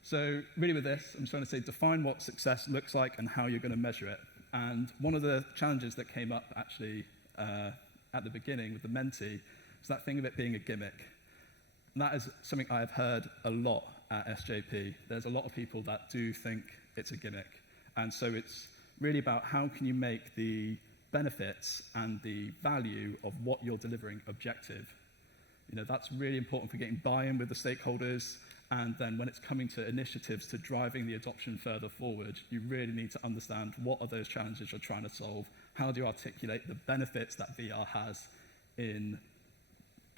So really with this, I'm just trying to say, define what success looks like and how you're going to measure it. And one of the challenges that came up actually at the beginning with the mentee is that thing of it being a gimmick. And that is something I have heard a lot at SJP. There's a lot of people that do think it's a gimmick. And so it's really about how can you make the benefits and the value of what you're delivering objective. You know, that's really important for getting buy-in with the stakeholders, and then when it's coming to initiatives to driving the adoption further forward, you really need to understand what are those challenges you're trying to solve, how do you articulate the benefits that VR has in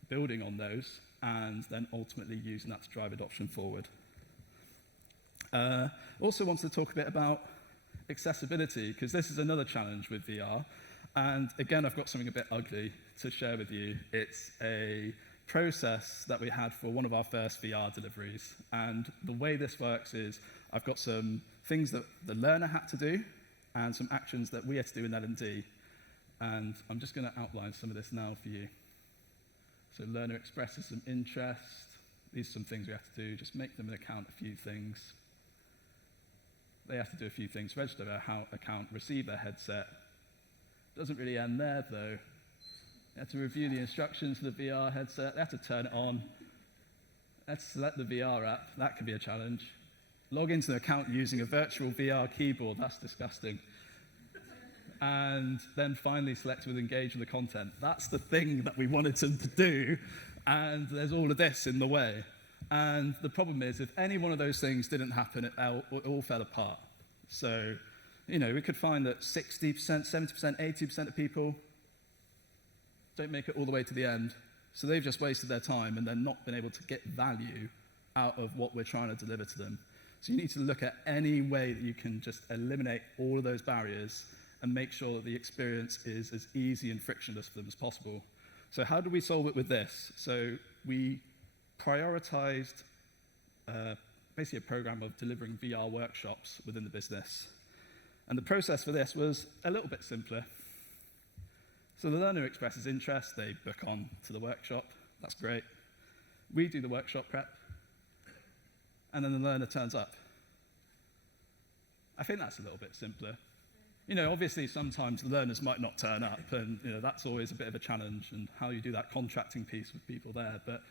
building on those, and then ultimately using that to drive adoption forward. Also wanted to talk a bit about accessibility, because this is another challenge with VR. And again, I've got something a bit ugly to share with you. It's a process that we had for one of our first VR deliveries. And the way this works is I've got some things that the learner had to do and some actions that we had to do in L&D. And I'm just going to outline some of this now for you. So learner expresses some interest. These are some things we have to do. Just make them account a few things. They have to do a few things. Register their account, receive their headset. Doesn't really end there, though. They have to review the instructions for the VR headset. They have to turn it on. They have to select the VR app. That could be a challenge. Log into the account using a virtual VR keyboard. That's disgusting. And then finally select with engage with the content. That's the thing that we wanted them to do, and there's all of this in the way. And the problem is, if any one of those things didn't happen, it all fell apart. So, you know, we could find that 60%, 70%, 80% of people don't make it all the way to the end. So they've just wasted their time, and they're not been able to get value out of what we're trying to deliver to them. So you need to look at any way that you can just eliminate all of those barriers and make sure that the experience is as easy and frictionless for them as possible. So how do we solve it with this? So we prioritized basically a program of delivering VR workshops within the business. And the process for this was a little bit simpler. So the learner expresses interest, they book on to the workshop, that's great. We do the workshop prep, and then the learner turns up. I think that's a little bit simpler. You know, obviously sometimes the learners might not turn up, and you know, that's always a bit of a challenge, and how you do that contracting piece with people there. But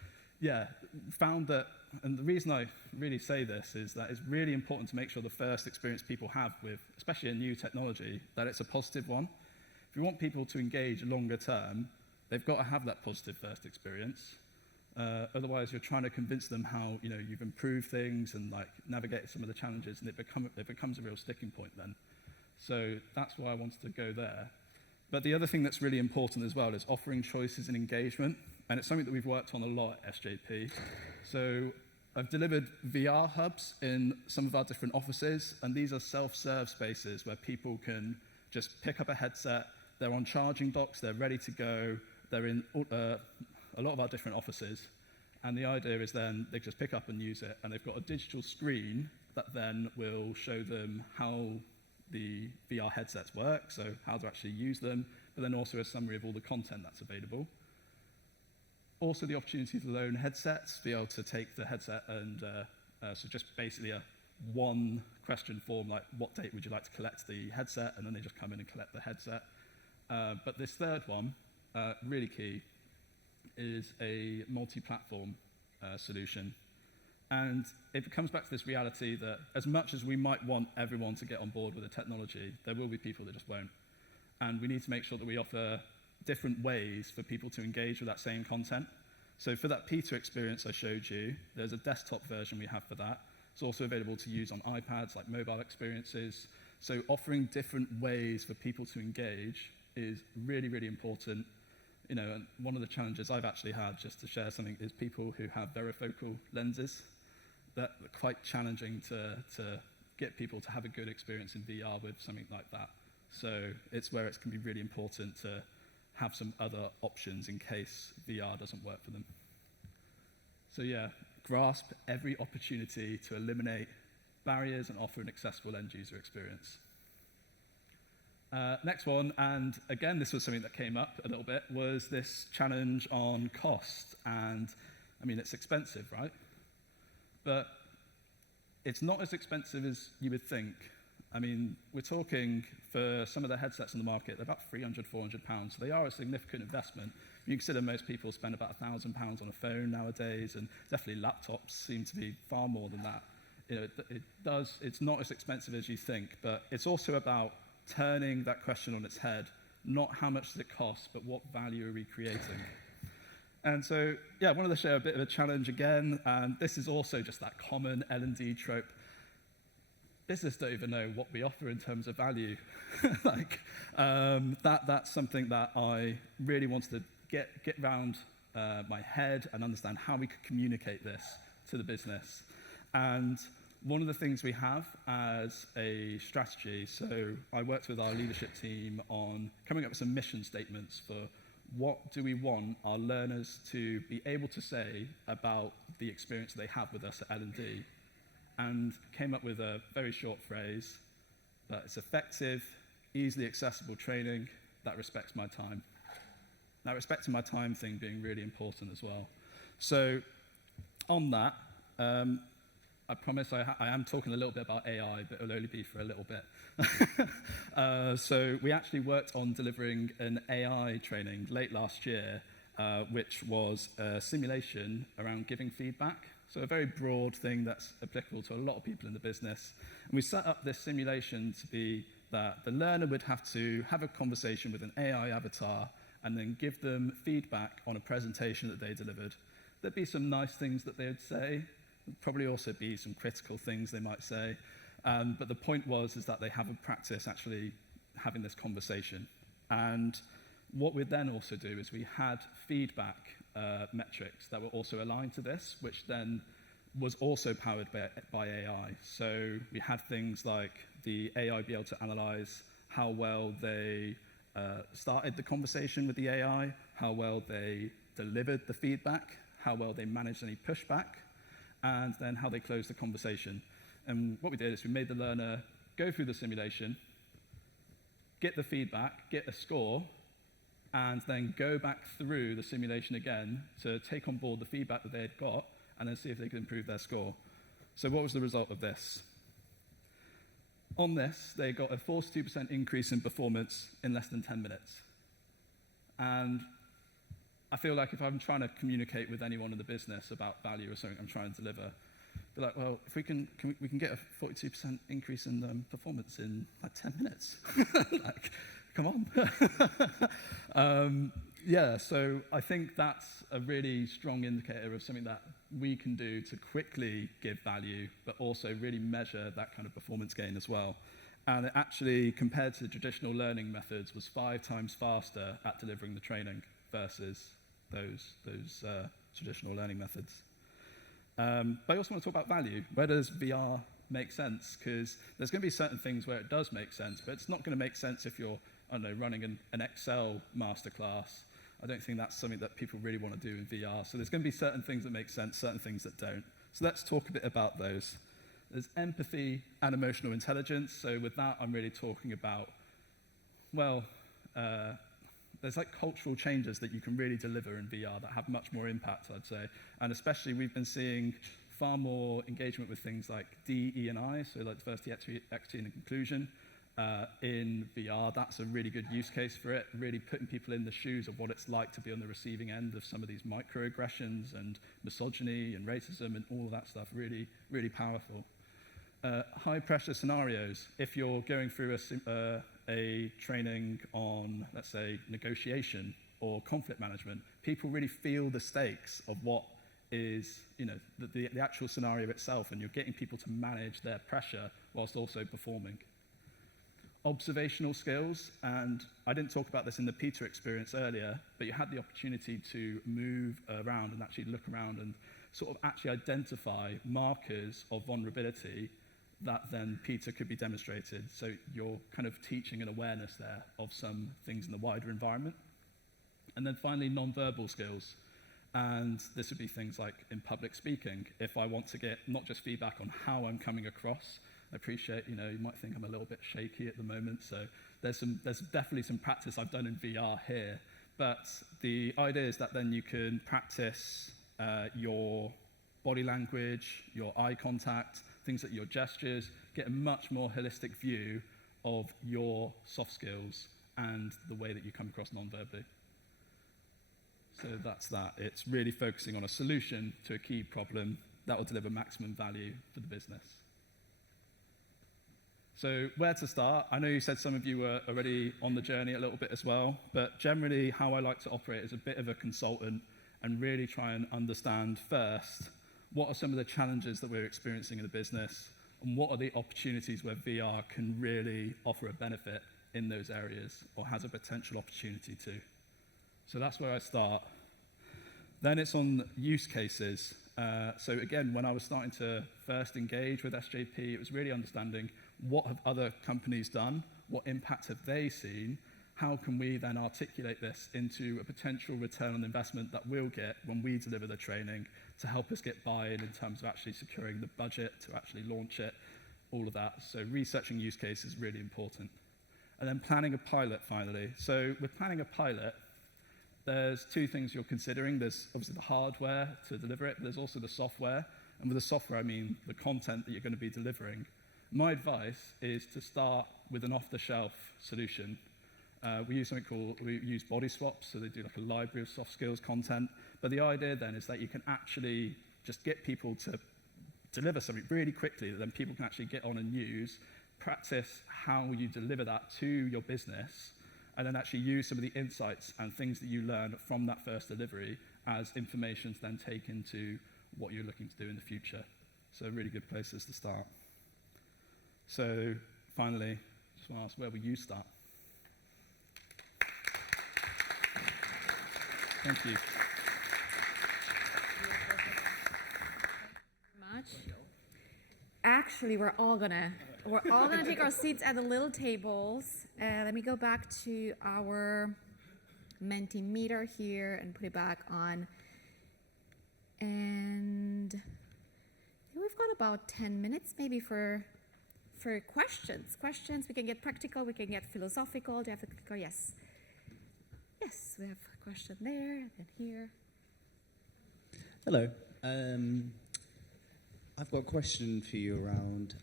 yeah, found that, and the reason I really say this is that it's really important to make sure the first experience people have with, especially a new technology, that it's a positive one. If you want people to engage longer term, they've got to have that positive first experience. Otherwise, you're trying to convince them how, you know, you've improved things and like navigated some of the challenges, and it becomes a real sticking point then. So that's why I wanted to go there. But the other thing that's really important as well is offering choices and engagement. And it's something that we've worked on a lot at SJP. So I've delivered VR hubs in some of our different offices, and these are self-serve spaces where people can just pick up a headset, they're on charging docks, they're ready to go, they're in a lot of our different offices. And the idea is then they just pick up and use it, and they've got a digital screen that then will show them how the VR headsets work, so how to actually use them, but then also a summary of all the content that's available. Also the opportunity to loan headsets, be able to take the headset and, so just basically a one question form, like what date would you like to collect the headset, and then they just come in and collect the headset. But this third one, really key, is a multi-platform solution. And it comes back to this reality that as much as we might want everyone to get on board with the technology, there will be people that just won't. And we need to make sure that we offer different ways for people to engage with that same content. So for that Peter experience I showed you, there's a desktop version we have for that. It's also available to use on iPads, like mobile experiences. So offering different ways for people to engage is really, really important. You know, and one of the challenges I've actually had, just to share something, is people who have varifocal lenses. That are quite challenging to get people to have a good experience in VR with something like that. So it's where it can be really important to have some other options in case VR doesn't work for them. So yeah, grasp every opportunity to eliminate barriers and offer an accessible end user experience. Next one, and again, this was something that came up a little bit, was this challenge on cost. And I mean, it's expensive, right? But it's not as expensive as you would think. I mean, we're talking for some of the headsets on the market, they're about £300, £400. So they are a significant investment. You consider most people spend about £1,000 on a phone nowadays, and definitely laptops seem to be far more than that. You know, it's not as expensive as you think, but it's also about turning that question on its head. not how much does it cost, but what value are we creating. And so, yeah, I wanted to share a bit of a challenge again, and this is also just that common L&D trope. Business don't even know what we offer in terms of value. That's something that I really wanted to get round my head and understand how we could communicate this to the business. And one of the things we have as a strategy, so I worked with our leadership team on coming up with some mission statements for what do we want our learners to be able to say about the experience they have with us at L&D, and came up with a very short phrase, but it's effective, easily accessible training that respects my time. That respecting my time thing being really important as well. So on that, I promise I am talking a little bit about AI, but it'll only be for a little bit. So we actually worked on delivering an AI training late last year, which was a simulation around giving feedback. So a very broad thing that's applicable to a lot of people in the business. And we set up this simulation to be that the learner would have to have a conversation with an AI avatar and then give them feedback on a presentation that they delivered. There'd be some nice things that they would say. There'd probably also be some critical things they might say. But the point was that they have a practice actually having this conversation. And what we'd then also do is we had feedback metrics that were also aligned to this, which then was also powered by AI. So we had things like the AI be able to analyze how well they started the conversation with the AI, how well they delivered the feedback, how well they managed any pushback, and then how they closed the conversation. And what we did is we made the learner go through the simulation, get the feedback, get a score, and then go back through the simulation again to take on board the feedback that they had got and then see if they could improve their score. So what was the result of this? On this, they got a 42% increase in performance in less than 10 minutes. And I feel like if I'm trying to communicate with anyone in the business about value or something I'm trying to deliver, be like, well, if we can get a 42% increase in performance in like 10 minutes. Like, come on. Yeah, so I think that's a really strong indicator of something that we can do to quickly give value, but also really measure that kind of performance gain as well. And it actually, compared to traditional learning methods, was 5 times faster at delivering the training versus those traditional learning methods. But I also want to talk about value. Where does VR make sense? Because there's going to be certain things where it does make sense, but it's not going to make sense if you're, I don't know, running an Excel masterclass. I don't think that's something that people really want to do in VR. So there's going to be certain things that make sense, certain things that don't. So let's talk a bit about those. There's empathy and emotional intelligence. So with that, I'm really talking about, well, there's like cultural changes that you can really deliver in VR that have much more impact, I'd say. And especially we've been seeing far more engagement with things like D, E, and I, so like diversity, equity, and inclusion. In VR, that's a really good use case for it, really putting people in the shoes of what it's like to be on the receiving end of some of these microaggressions and misogyny and racism and all of that stuff, really, really powerful. High pressure scenarios, if you're going through a training on, let's say, negotiation or conflict management, people really feel the stakes of what is, you know, the actual scenario itself, and you're getting people to manage their pressure whilst also performing. Observational skills, and I didn't talk about this in the Peter experience earlier, but you had the opportunity to move around and actually look around and sort of actually identify markers of vulnerability that then Peter could be demonstrated. So you're kind of teaching an awareness there of some things in the wider environment. And then finally, non-verbal skills. And this would be things like in public speaking. If I want to get not just feedback on how I'm coming across, I appreciate, you might think I'm a little bit shaky at the moment, so there's definitely some practice I've done in VR here. But the idea is that then you can practice your body language, your eye contact, things like your gestures, get a much more holistic view of your soft skills and the way that you come across non-verbally. So that's that. It's really focusing on a solution to a key problem that will deliver maximum value for the business. So where to start? I know you said some of you were already on the journey a little bit as well, but generally how I like to operate is a bit of a consultant and really try and understand first what are some of the challenges that we're experiencing in the business and what are the opportunities where VR can really offer a benefit in those areas or has a potential opportunity to. So that's where I start. Then it's on use cases. So again, when I was starting to first engage with SJP, it was really understanding what have other companies done, what impact have they seen, how can we then articulate this into a potential return on investment that we'll get when we deliver the training to help us get buy-in in terms of actually securing the budget to actually launch it, all of that. So researching use cases is really important. And then planning a pilot finally. So with planning a pilot, there's two things you're considering. There's obviously the hardware to deliver it, but there's also the software. And with the software, I mean the content that you're going to be delivering. My advice is to start with an off-the-shelf solution. We use body swaps, so they do like a library of soft skills content. But the idea then is that you can actually just get people to deliver something really quickly that then people can actually get on and use, practice how you deliver that to your business, and then actually use some of the insights and things that you learn from that first delivery as information to then take into what you're looking to do in the future. So really good places to start. So finally, just want to ask, where will you start? Thank you. Much. Actually, we're all gonna take our seats at the little tables. Let me go back to our Mentimeter here and put it back on. And we've got about 10 minutes maybe for questions. We can get practical, we can get philosophical. Do you have to click? Yes. Yes, we have a question there and then here. Hello. I've got a question for you around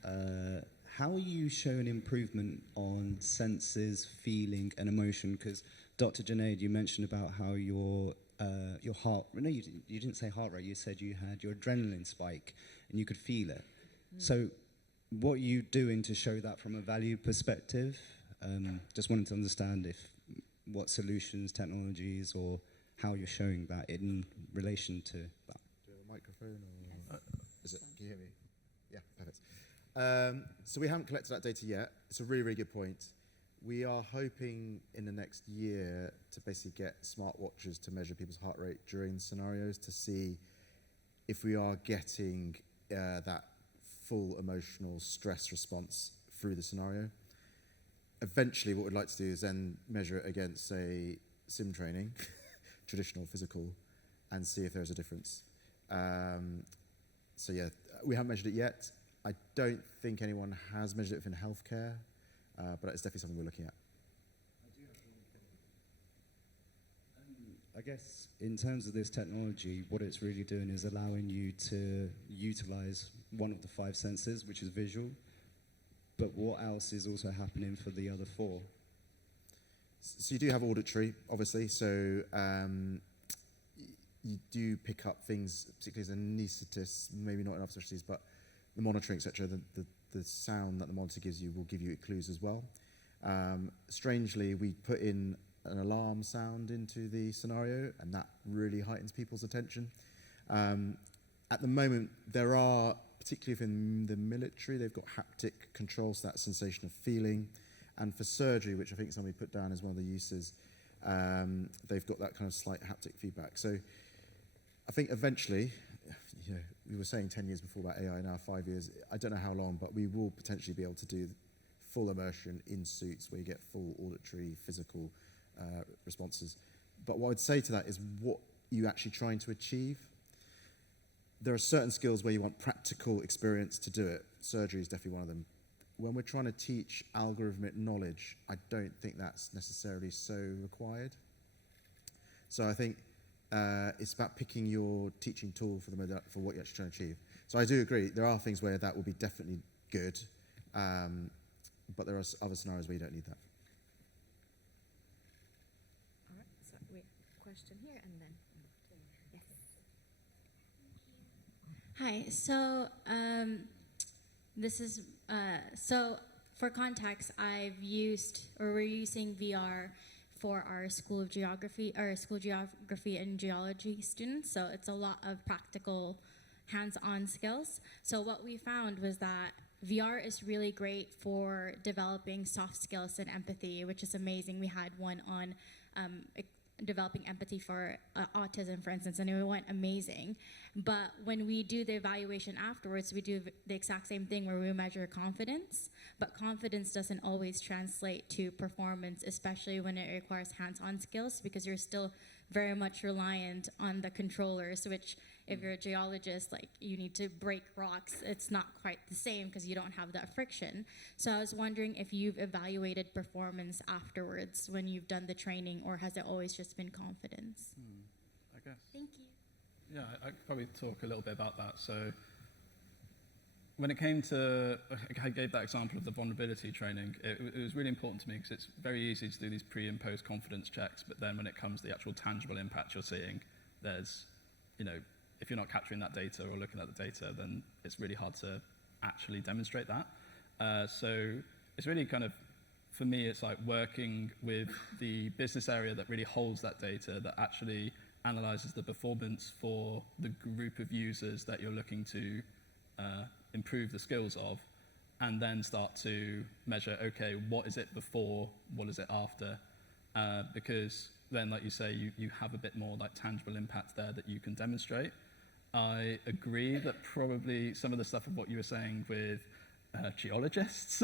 how are you showing improvement on senses, feeling, and emotion? Because Dr. Junaid, you mentioned about how your heart. No, you didn't say heart rate. You said you had your adrenaline spike and you could feel it. So, what are you doing to show that from a value perspective? Just wanted to understand what solutions, technologies, or how you're showing that in relation to that. Do you have a microphone? Or is it? Can you hear me? Yeah, perfect. So we haven't collected that data yet. It's a really, really good point. We are hoping in the next year to basically get smartwatches to measure people's heart rate during scenarios to see if we are getting that full emotional stress response through the scenario. Eventually, what we'd like to do is then measure it against, say, sim training, traditional physical, and see if there's a difference. So yeah, we haven't measured it yet. I don't think anyone has measured it within healthcare, but it's definitely something we're looking at. I guess in terms of this technology, what it's really doing is allowing you to utilize one of the 5 senses, which is visual. But what else is also happening for the other 4? So you do have auditory, obviously. So you do pick up things, particularly as an anaesthetist, maybe not in other specialties, but the monitoring, etc. The sound that the monitor gives you will give you clues as well. Strangely, we put in an alarm sound into the scenario, and that really heightens people's attention. At the moment, there are, particularly within the military, they've got haptic controls, so that sensation of feeling. And for surgery, which I think somebody put down as one of the uses, they've got that kind of slight haptic feedback. So I think eventually, we were saying 10 years before about AI, now 5 years. I don't know how long, but we will potentially be able to do full immersion in suits where you get full auditory, physical responses. But what I'd say to that is what you're actually trying to achieve. There are certain skills where you want practical experience to do it. Surgery is definitely one of them. When we're trying to teach algorithmic knowledge, I don't think that's necessarily so required. So I think it's about picking your teaching tool for what you're actually trying to achieve. So I do agree, there are things where that will be definitely good, but there are other scenarios where you don't need that. All right, so we have a question here and then, yes. Hi, so this is, so for context, we're using VR for our School of Geography, or School Geography and Geology students. So it's a lot of practical, hands-on skills. So what we found was that VR is really great for developing soft skills and empathy, which is amazing. We had one on developing empathy for autism, for instance, and it went amazing. But when we do the evaluation afterwards, we do the exact same thing where we measure confidence, but confidence doesn't always translate to performance, especially when it requires hands-on skills, because you're still very much reliant on the controllers, which if you're a geologist, like you need to break rocks, it's not quite the same because you don't have that friction. So I was wondering if you've evaluated performance afterwards when you've done the training, or has it always just been confidence? I guess. Thank you. Yeah, I could probably talk a little bit about that. So when it came to, I gave that example of the vulnerability training, it was really important to me because it's very easy to do these pre and post confidence checks, but then when it comes to the actual tangible impact you're seeing, there's, if you're not capturing that data or looking at the data, then it's really hard to actually demonstrate that. So it's really kind of, for me, it's like working with the business area that really holds that data, that actually analyzes the performance for the group of users that you're looking to improve the skills of, and then start to measure, okay, what is it before, what is it after? Because then, like you say, you have a bit more like tangible impact there that you can demonstrate. I agree that probably some of the stuff of what you were saying with geologists,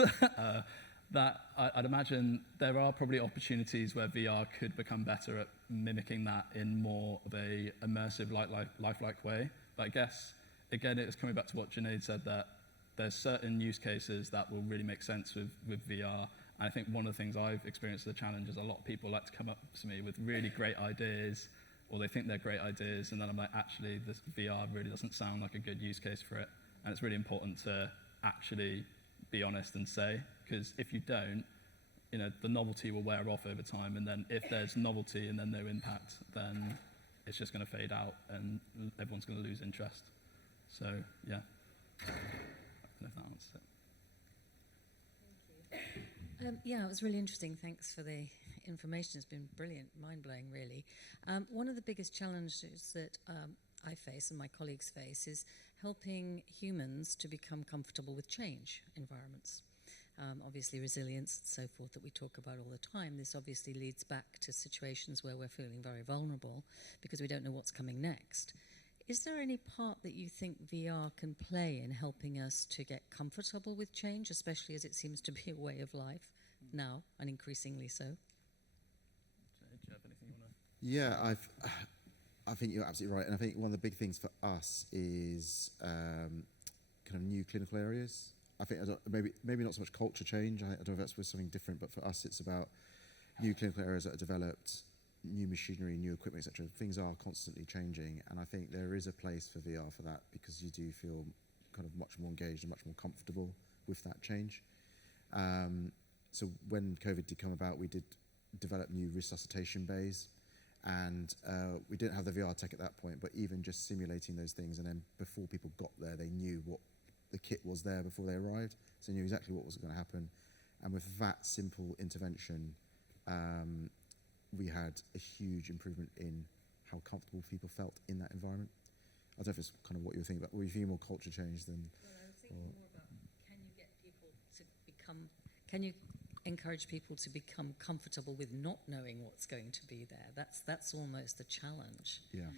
that I'd imagine there are probably opportunities where VR could become better at mimicking that in more of a immersive, lifelike way. But I guess, again, it was coming back to what Junaid said, that there's certain use cases that will really make sense with VR. And I think one of the things I've experienced as a challenge is a lot of people like to come up to me with really great ideas, or they think they're great ideas, and then I'm like, actually, this VR really doesn't sound like a good use case for it. And it's really important to actually be honest and say, because if you don't, the novelty will wear off over time, and then if there's novelty and then no impact, then it's just going to fade out and everyone's going to lose interest. So, yeah. I don't know if that answers it. Yeah, it was really interesting. Thanks for the information. It's been brilliant, mind-blowing, really. One of the biggest challenges that I face and my colleagues face is helping humans to become comfortable with change environments. Obviously, resilience and so forth that we talk about all the time. This obviously leads back to situations where we're feeling very vulnerable because we don't know what's coming next. Is there any part that you think VR can play in helping us to get comfortable with change, especially as it seems to be a way of life now, and increasingly so? Do you have anything you want to? Yeah, I think you're absolutely right. And I think one of the big things for us is kind of new clinical areas. I think maybe not so much culture change. I don't know if that's with something different, but for us it's about new clinical areas that are developed, new machinery, new equipment, etc. Things are constantly changing, and I think there is a place for VR for that, because you do feel kind of much more engaged and much more comfortable with that change. So when COVID did come about, we did develop new resuscitation bays, and we didn't have the VR tech at that point, but even just simulating those things, and then before people got there, they knew what the kit was there before they arrived, so they knew exactly what was going to happen. And with that simple intervention, we had a huge improvement in how comfortable people felt in that environment. I don't know if it's kind of what you were thinking about. Were you thinking more culture change than? Well, I was thinking more about, can you encourage people to become comfortable with not knowing what's going to be there? That's almost the challenge. Yeah.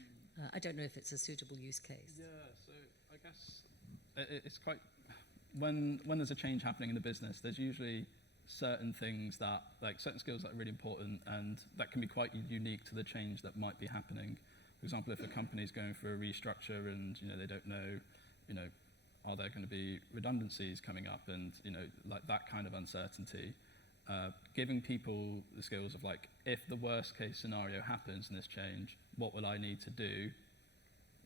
I don't know if it's a suitable use case. Yeah, so I guess it's quite, when there's a change happening in the business, there's usually certain things that, like certain skills that are really important and that can be quite unique to the change that might be happening. For example, if a company's going through a restructure and they don't know, are there going to be redundancies coming up, and like that kind of uncertainty, giving people the skills of like, if the worst case scenario happens in this change, what will I need to do?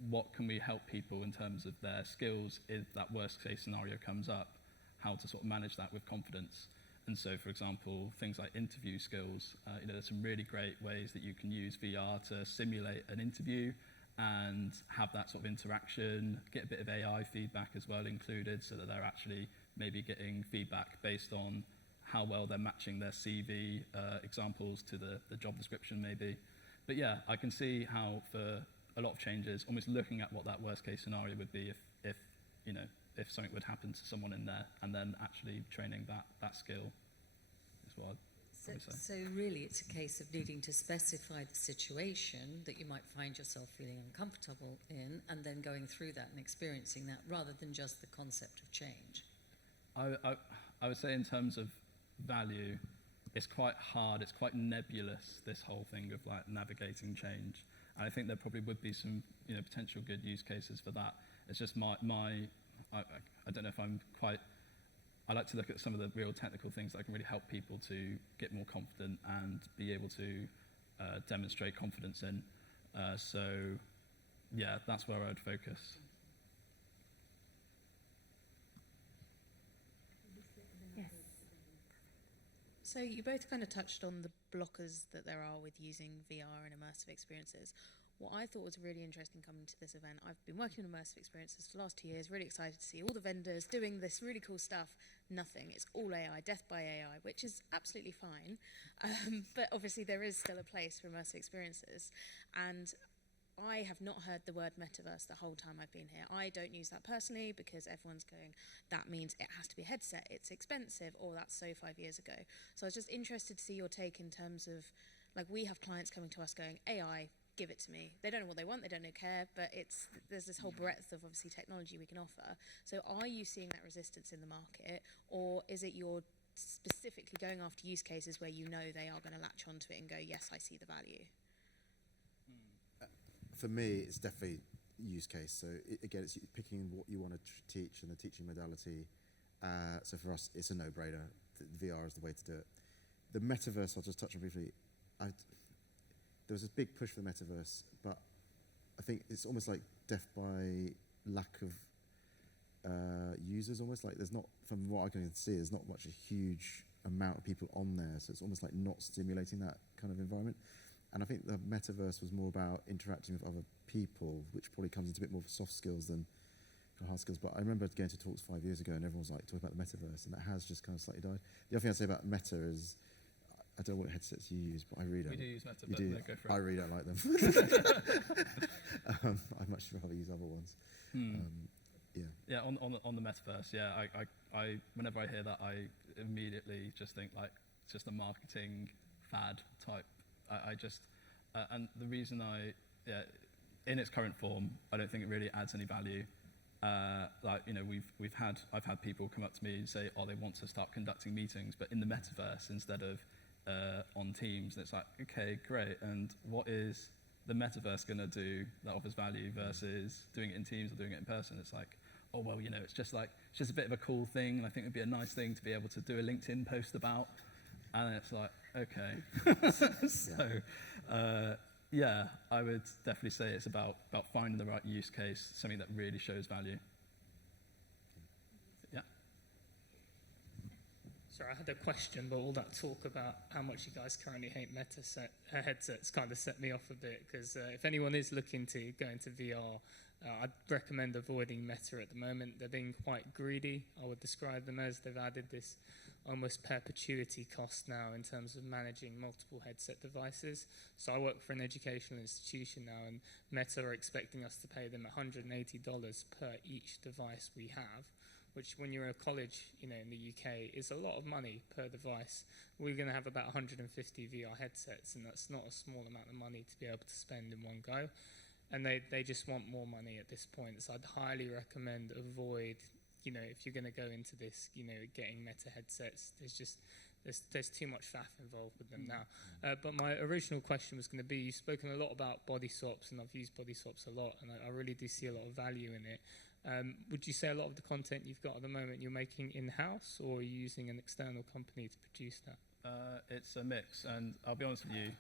What can we help people in terms of their skills if that worst case scenario comes up? How to sort of manage that with confidence. And so, for example, things like interview skills, there's some really great ways that you can use VR to simulate an interview and have that sort of interaction, get a bit of AI feedback as well included, so that they're actually maybe getting feedback based on how well they're matching their CV examples to the job description maybe. But yeah, I can see how for a lot of changes, almost looking at what that worst case scenario would be if you know, if something would happen to someone in there, and then actually training that skill is what I'd probably say. So really it's a case of needing to specify the situation that you might find yourself feeling uncomfortable in, and then going through that and experiencing that, rather than just the concept of change. I would say in terms of value, it's quite hard, it's quite nebulous, this whole thing of like navigating change. And I think there probably would be some, you know, potential good use cases for that. It's just I don't know if I'm quite, I like to look at some of the real technical things that can really help people to get more confident and be able to demonstrate confidence in. So yeah, that's where I would focus. Yes. So you both kind of touched on the blockers that there are with using VR and immersive experiences. What I thought was really interesting coming to this event, I've been working on immersive experiences for the last 2 years, really excited to see all the vendors doing this really cool stuff. Nothing. It's all AI, death by AI, which is absolutely fine. But obviously there is still a place for immersive experiences. And I have not heard the word metaverse the whole time I've been here. I don't use that personally because everyone's going, that means it has to be a headset, it's expensive, or that's so 5 years ago. So I was just interested to see your take in terms of, like, we have clients coming to us going, AI, give it to me. They don't know what they want, they don't care, but there's this whole breadth of obviously technology we can offer. So are you seeing that resistance in the market, or is it you're specifically going after use cases where you know they are going to latch onto it and go, yes, I see the value? For me, it's definitely use case. So again, it's picking what you want to teach and the teaching modality. So for us, it's a no-brainer. The VR is the way to do it. The metaverse, I'll just touch on briefly. There was this big push for the metaverse, but I think it's almost like death by lack of users, almost like there's not, from what I can see, there's not much a huge amount of people on there, so it's almost like not stimulating that kind of environment. And I think the metaverse was more about interacting with other people, which probably comes into a bit more soft skills than kind of hard skills. But I remember going to talks 5 years ago and everyone was like talking about the metaverse, and that has just kind of slightly died. The other thing I'd say about Meta is, I don't know what headsets you use, but I really don't. We do use Meta, you but do. no, go for it. I really don't like them. I'd much rather use other ones. Yeah, on the metaverse, yeah, I whenever I hear that, I immediately just think like it's just a marketing fad type. I just, and the reason in its current form, I don't think it really adds any value. Like, you know, I've had people come up to me and say, oh, they want to start conducting meetings, but in the metaverse instead of on Teams. And it's like, okay, great. And what is the metaverse going to do that offers value versus doing it in Teams or doing it in person? It's like, oh, well, you know, it's just a bit of a cool thing. And I think it'd be a nice thing to be able to do a LinkedIn post about. And it's like, okay. So, yeah, I would definitely say it's about finding the right use case, something that really shows value. Yeah. Sorry, I had a question, but all that talk about how much you guys currently hate headsets kind of set me off a bit, because if anyone is looking to go into VR, I'd recommend avoiding Meta at the moment. They're being quite greedy, I would describe them as. They've added this almost perpetuity cost now in terms of managing multiple headset devices. So I work for an educational institution now, and Meta are expecting us to pay them $180 per each device we have, which when you're in a college, you know, in the UK, is a lot of money per device. We're going to have about 150 VR headsets, and that's not a small amount of money to be able to spend in one go. And they just want more money at this point. So I'd highly recommend avoid, you know, if you're going to go into this, you know, getting Meta headsets, there's too much faff involved with them now. But my original question was going to be, you've spoken a lot about body swaps, and I've used body swaps a lot, and I really do see a lot of value in it. Would you say a lot of the content you've got at the moment you're making in-house, or are you using an external company to produce that? It's a mix, and I'll be honest with you,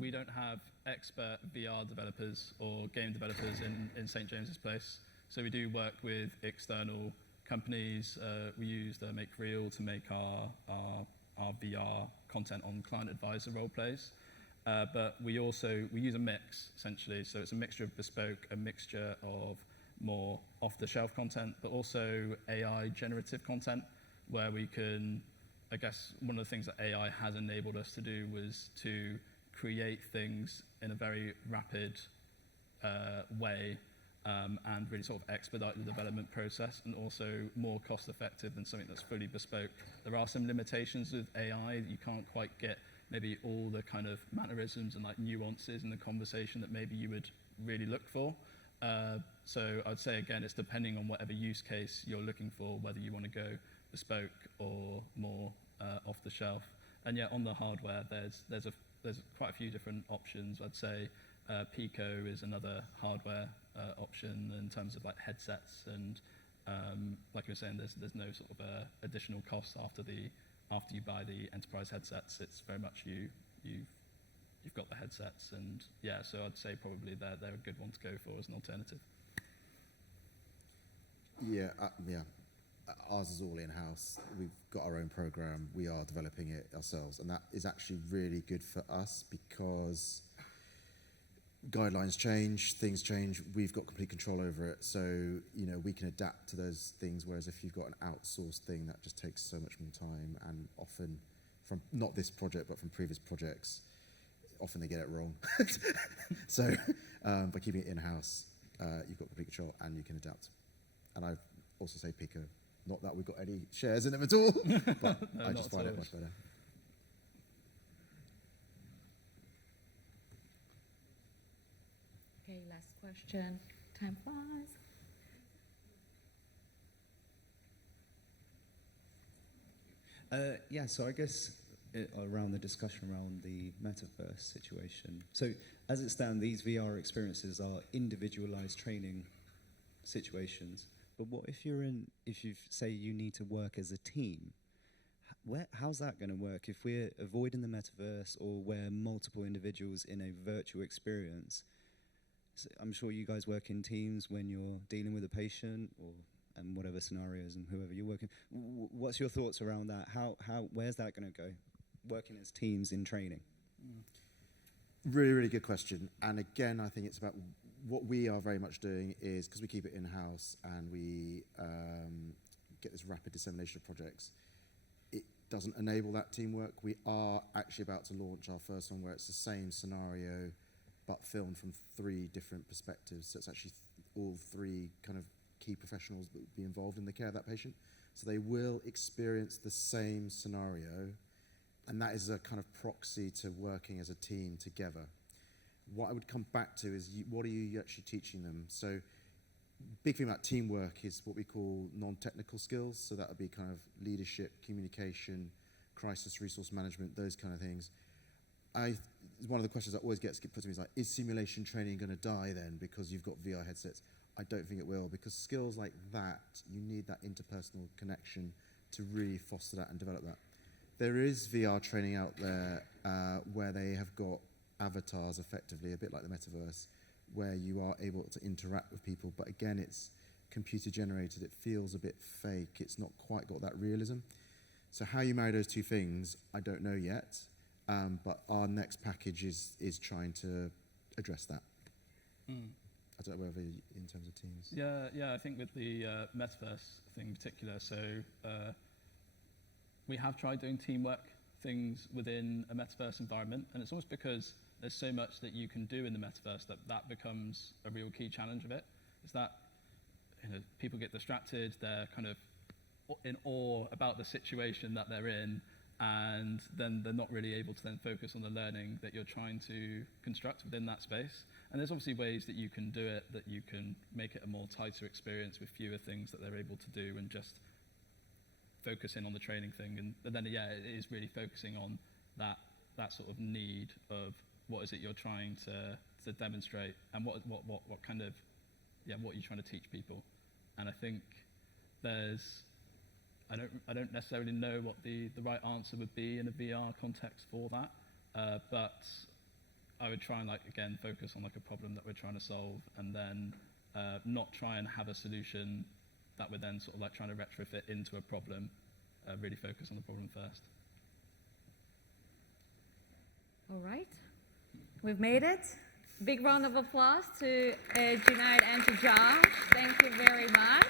we don't have expert VR developers or game developers in St. James's Place. So we do work with external companies. We use the Make Real to make our VR content on client advisor role plays. But we use a mix, essentially. So it's a mixture of bespoke, a mixture of more off-the-shelf content, but also AI generative content, where we can, I guess one of the things that AI has enabled us to do was to create things in a very rapid way, and really sort of expedite the development process, and also more cost effective than something that's fully bespoke. There are some limitations with AI. You can't quite get maybe all the kind of mannerisms and like nuances in the conversation that maybe you would really look for. So I'd say again, it's depending on whatever use case you're looking for, whether you want to go bespoke or more off the shelf. And yeah, on the hardware, there's quite a few different options. I'd say Pico is another hardware option in terms of like headsets, and like you were saying, there's no sort of additional cost after you buy the enterprise headsets. It's very much you've got the headsets, and yeah, so I'd say probably they're a good one to go for as an alternative. Yeah, ours is all in-house. We've got our own program. We are developing it ourselves, and that is actually really good for us because guidelines change, things change. We've got complete control over it, so we can adapt to those things. Whereas if you've got an outsourced thing, that just takes so much more time, and often from not this project but from previous projects, often they get it wrong. So by keeping it in-house, you've got complete control and you can adapt. And I also say Pico. Not that we've got any shares in them at all, but No, I just find it much better. Okay, last question. Time flies. Yeah, so I guess around the discussion around the metaverse situation. So as it stands, these VR experiences are individualized training situations. But what if if you say you need to work as a team? How's that going to work? If we're avoiding the metaverse, or we're multiple individuals in a virtual experience, so I'm sure you guys work in teams when you're dealing with a patient and whatever scenarios and whoever you're working. What's your thoughts around that? Where's that going to go? Working as teams in training. Really, really good question. And again, I think it's about what we are very much doing is, because we keep it in-house and we get this rapid dissemination of projects, it doesn't enable that teamwork. We are actually about to launch our first one where it's the same scenario but filmed from 3 different perspectives. So it's actually all 3 kind of key professionals that will be involved in the care of that patient. So they will experience the same scenario, and that is a kind of proxy to working as a team together. What I would come back to is what are you actually teaching them? So big thing about teamwork is what we call non-technical skills. So that would be kind of leadership, communication, crisis resource management, those kind of things. One of the questions that always gets put to me is like, is simulation training going to die then because you've got VR headsets? I don't think it will, because skills like that, you need that interpersonal connection to really foster that and develop that. There is VR training out there where they have got avatars effectively, a bit like the metaverse, where you are able to interact with people, but again, it's computer generated. It feels a bit fake. It's not quite got that realism. So how you marry those 2 things, I don't know yet, but our next package is trying to address that. I don't know whether in terms of teams. Yeah, I think with the metaverse thing in particular, so we have tried doing teamwork things within a metaverse environment, and it's almost because there's so much that you can do in the metaverse that becomes a real key challenge of it. Is that people get distracted, they're kind of in awe about the situation that they're in, and then they're not really able to then focus on the learning that you're trying to construct within that space. And there's obviously ways that you can do it, that you can make it a more tighter experience with fewer things that they're able to do and just focus in on the training thing. But then, yeah, it is really focusing on that sort of need of what is it you're trying to demonstrate, and what kind of, what you're trying to teach people. And I think I don't necessarily know what the right answer would be in a VR context for that, but I would try and again focus on a problem that we're trying to solve, and then not try and have a solution that we're then sort of trying to retrofit into a problem. Really focus on the problem first. All right, we've made it. Big round of applause to Junaid and to Josh. Thank you very much.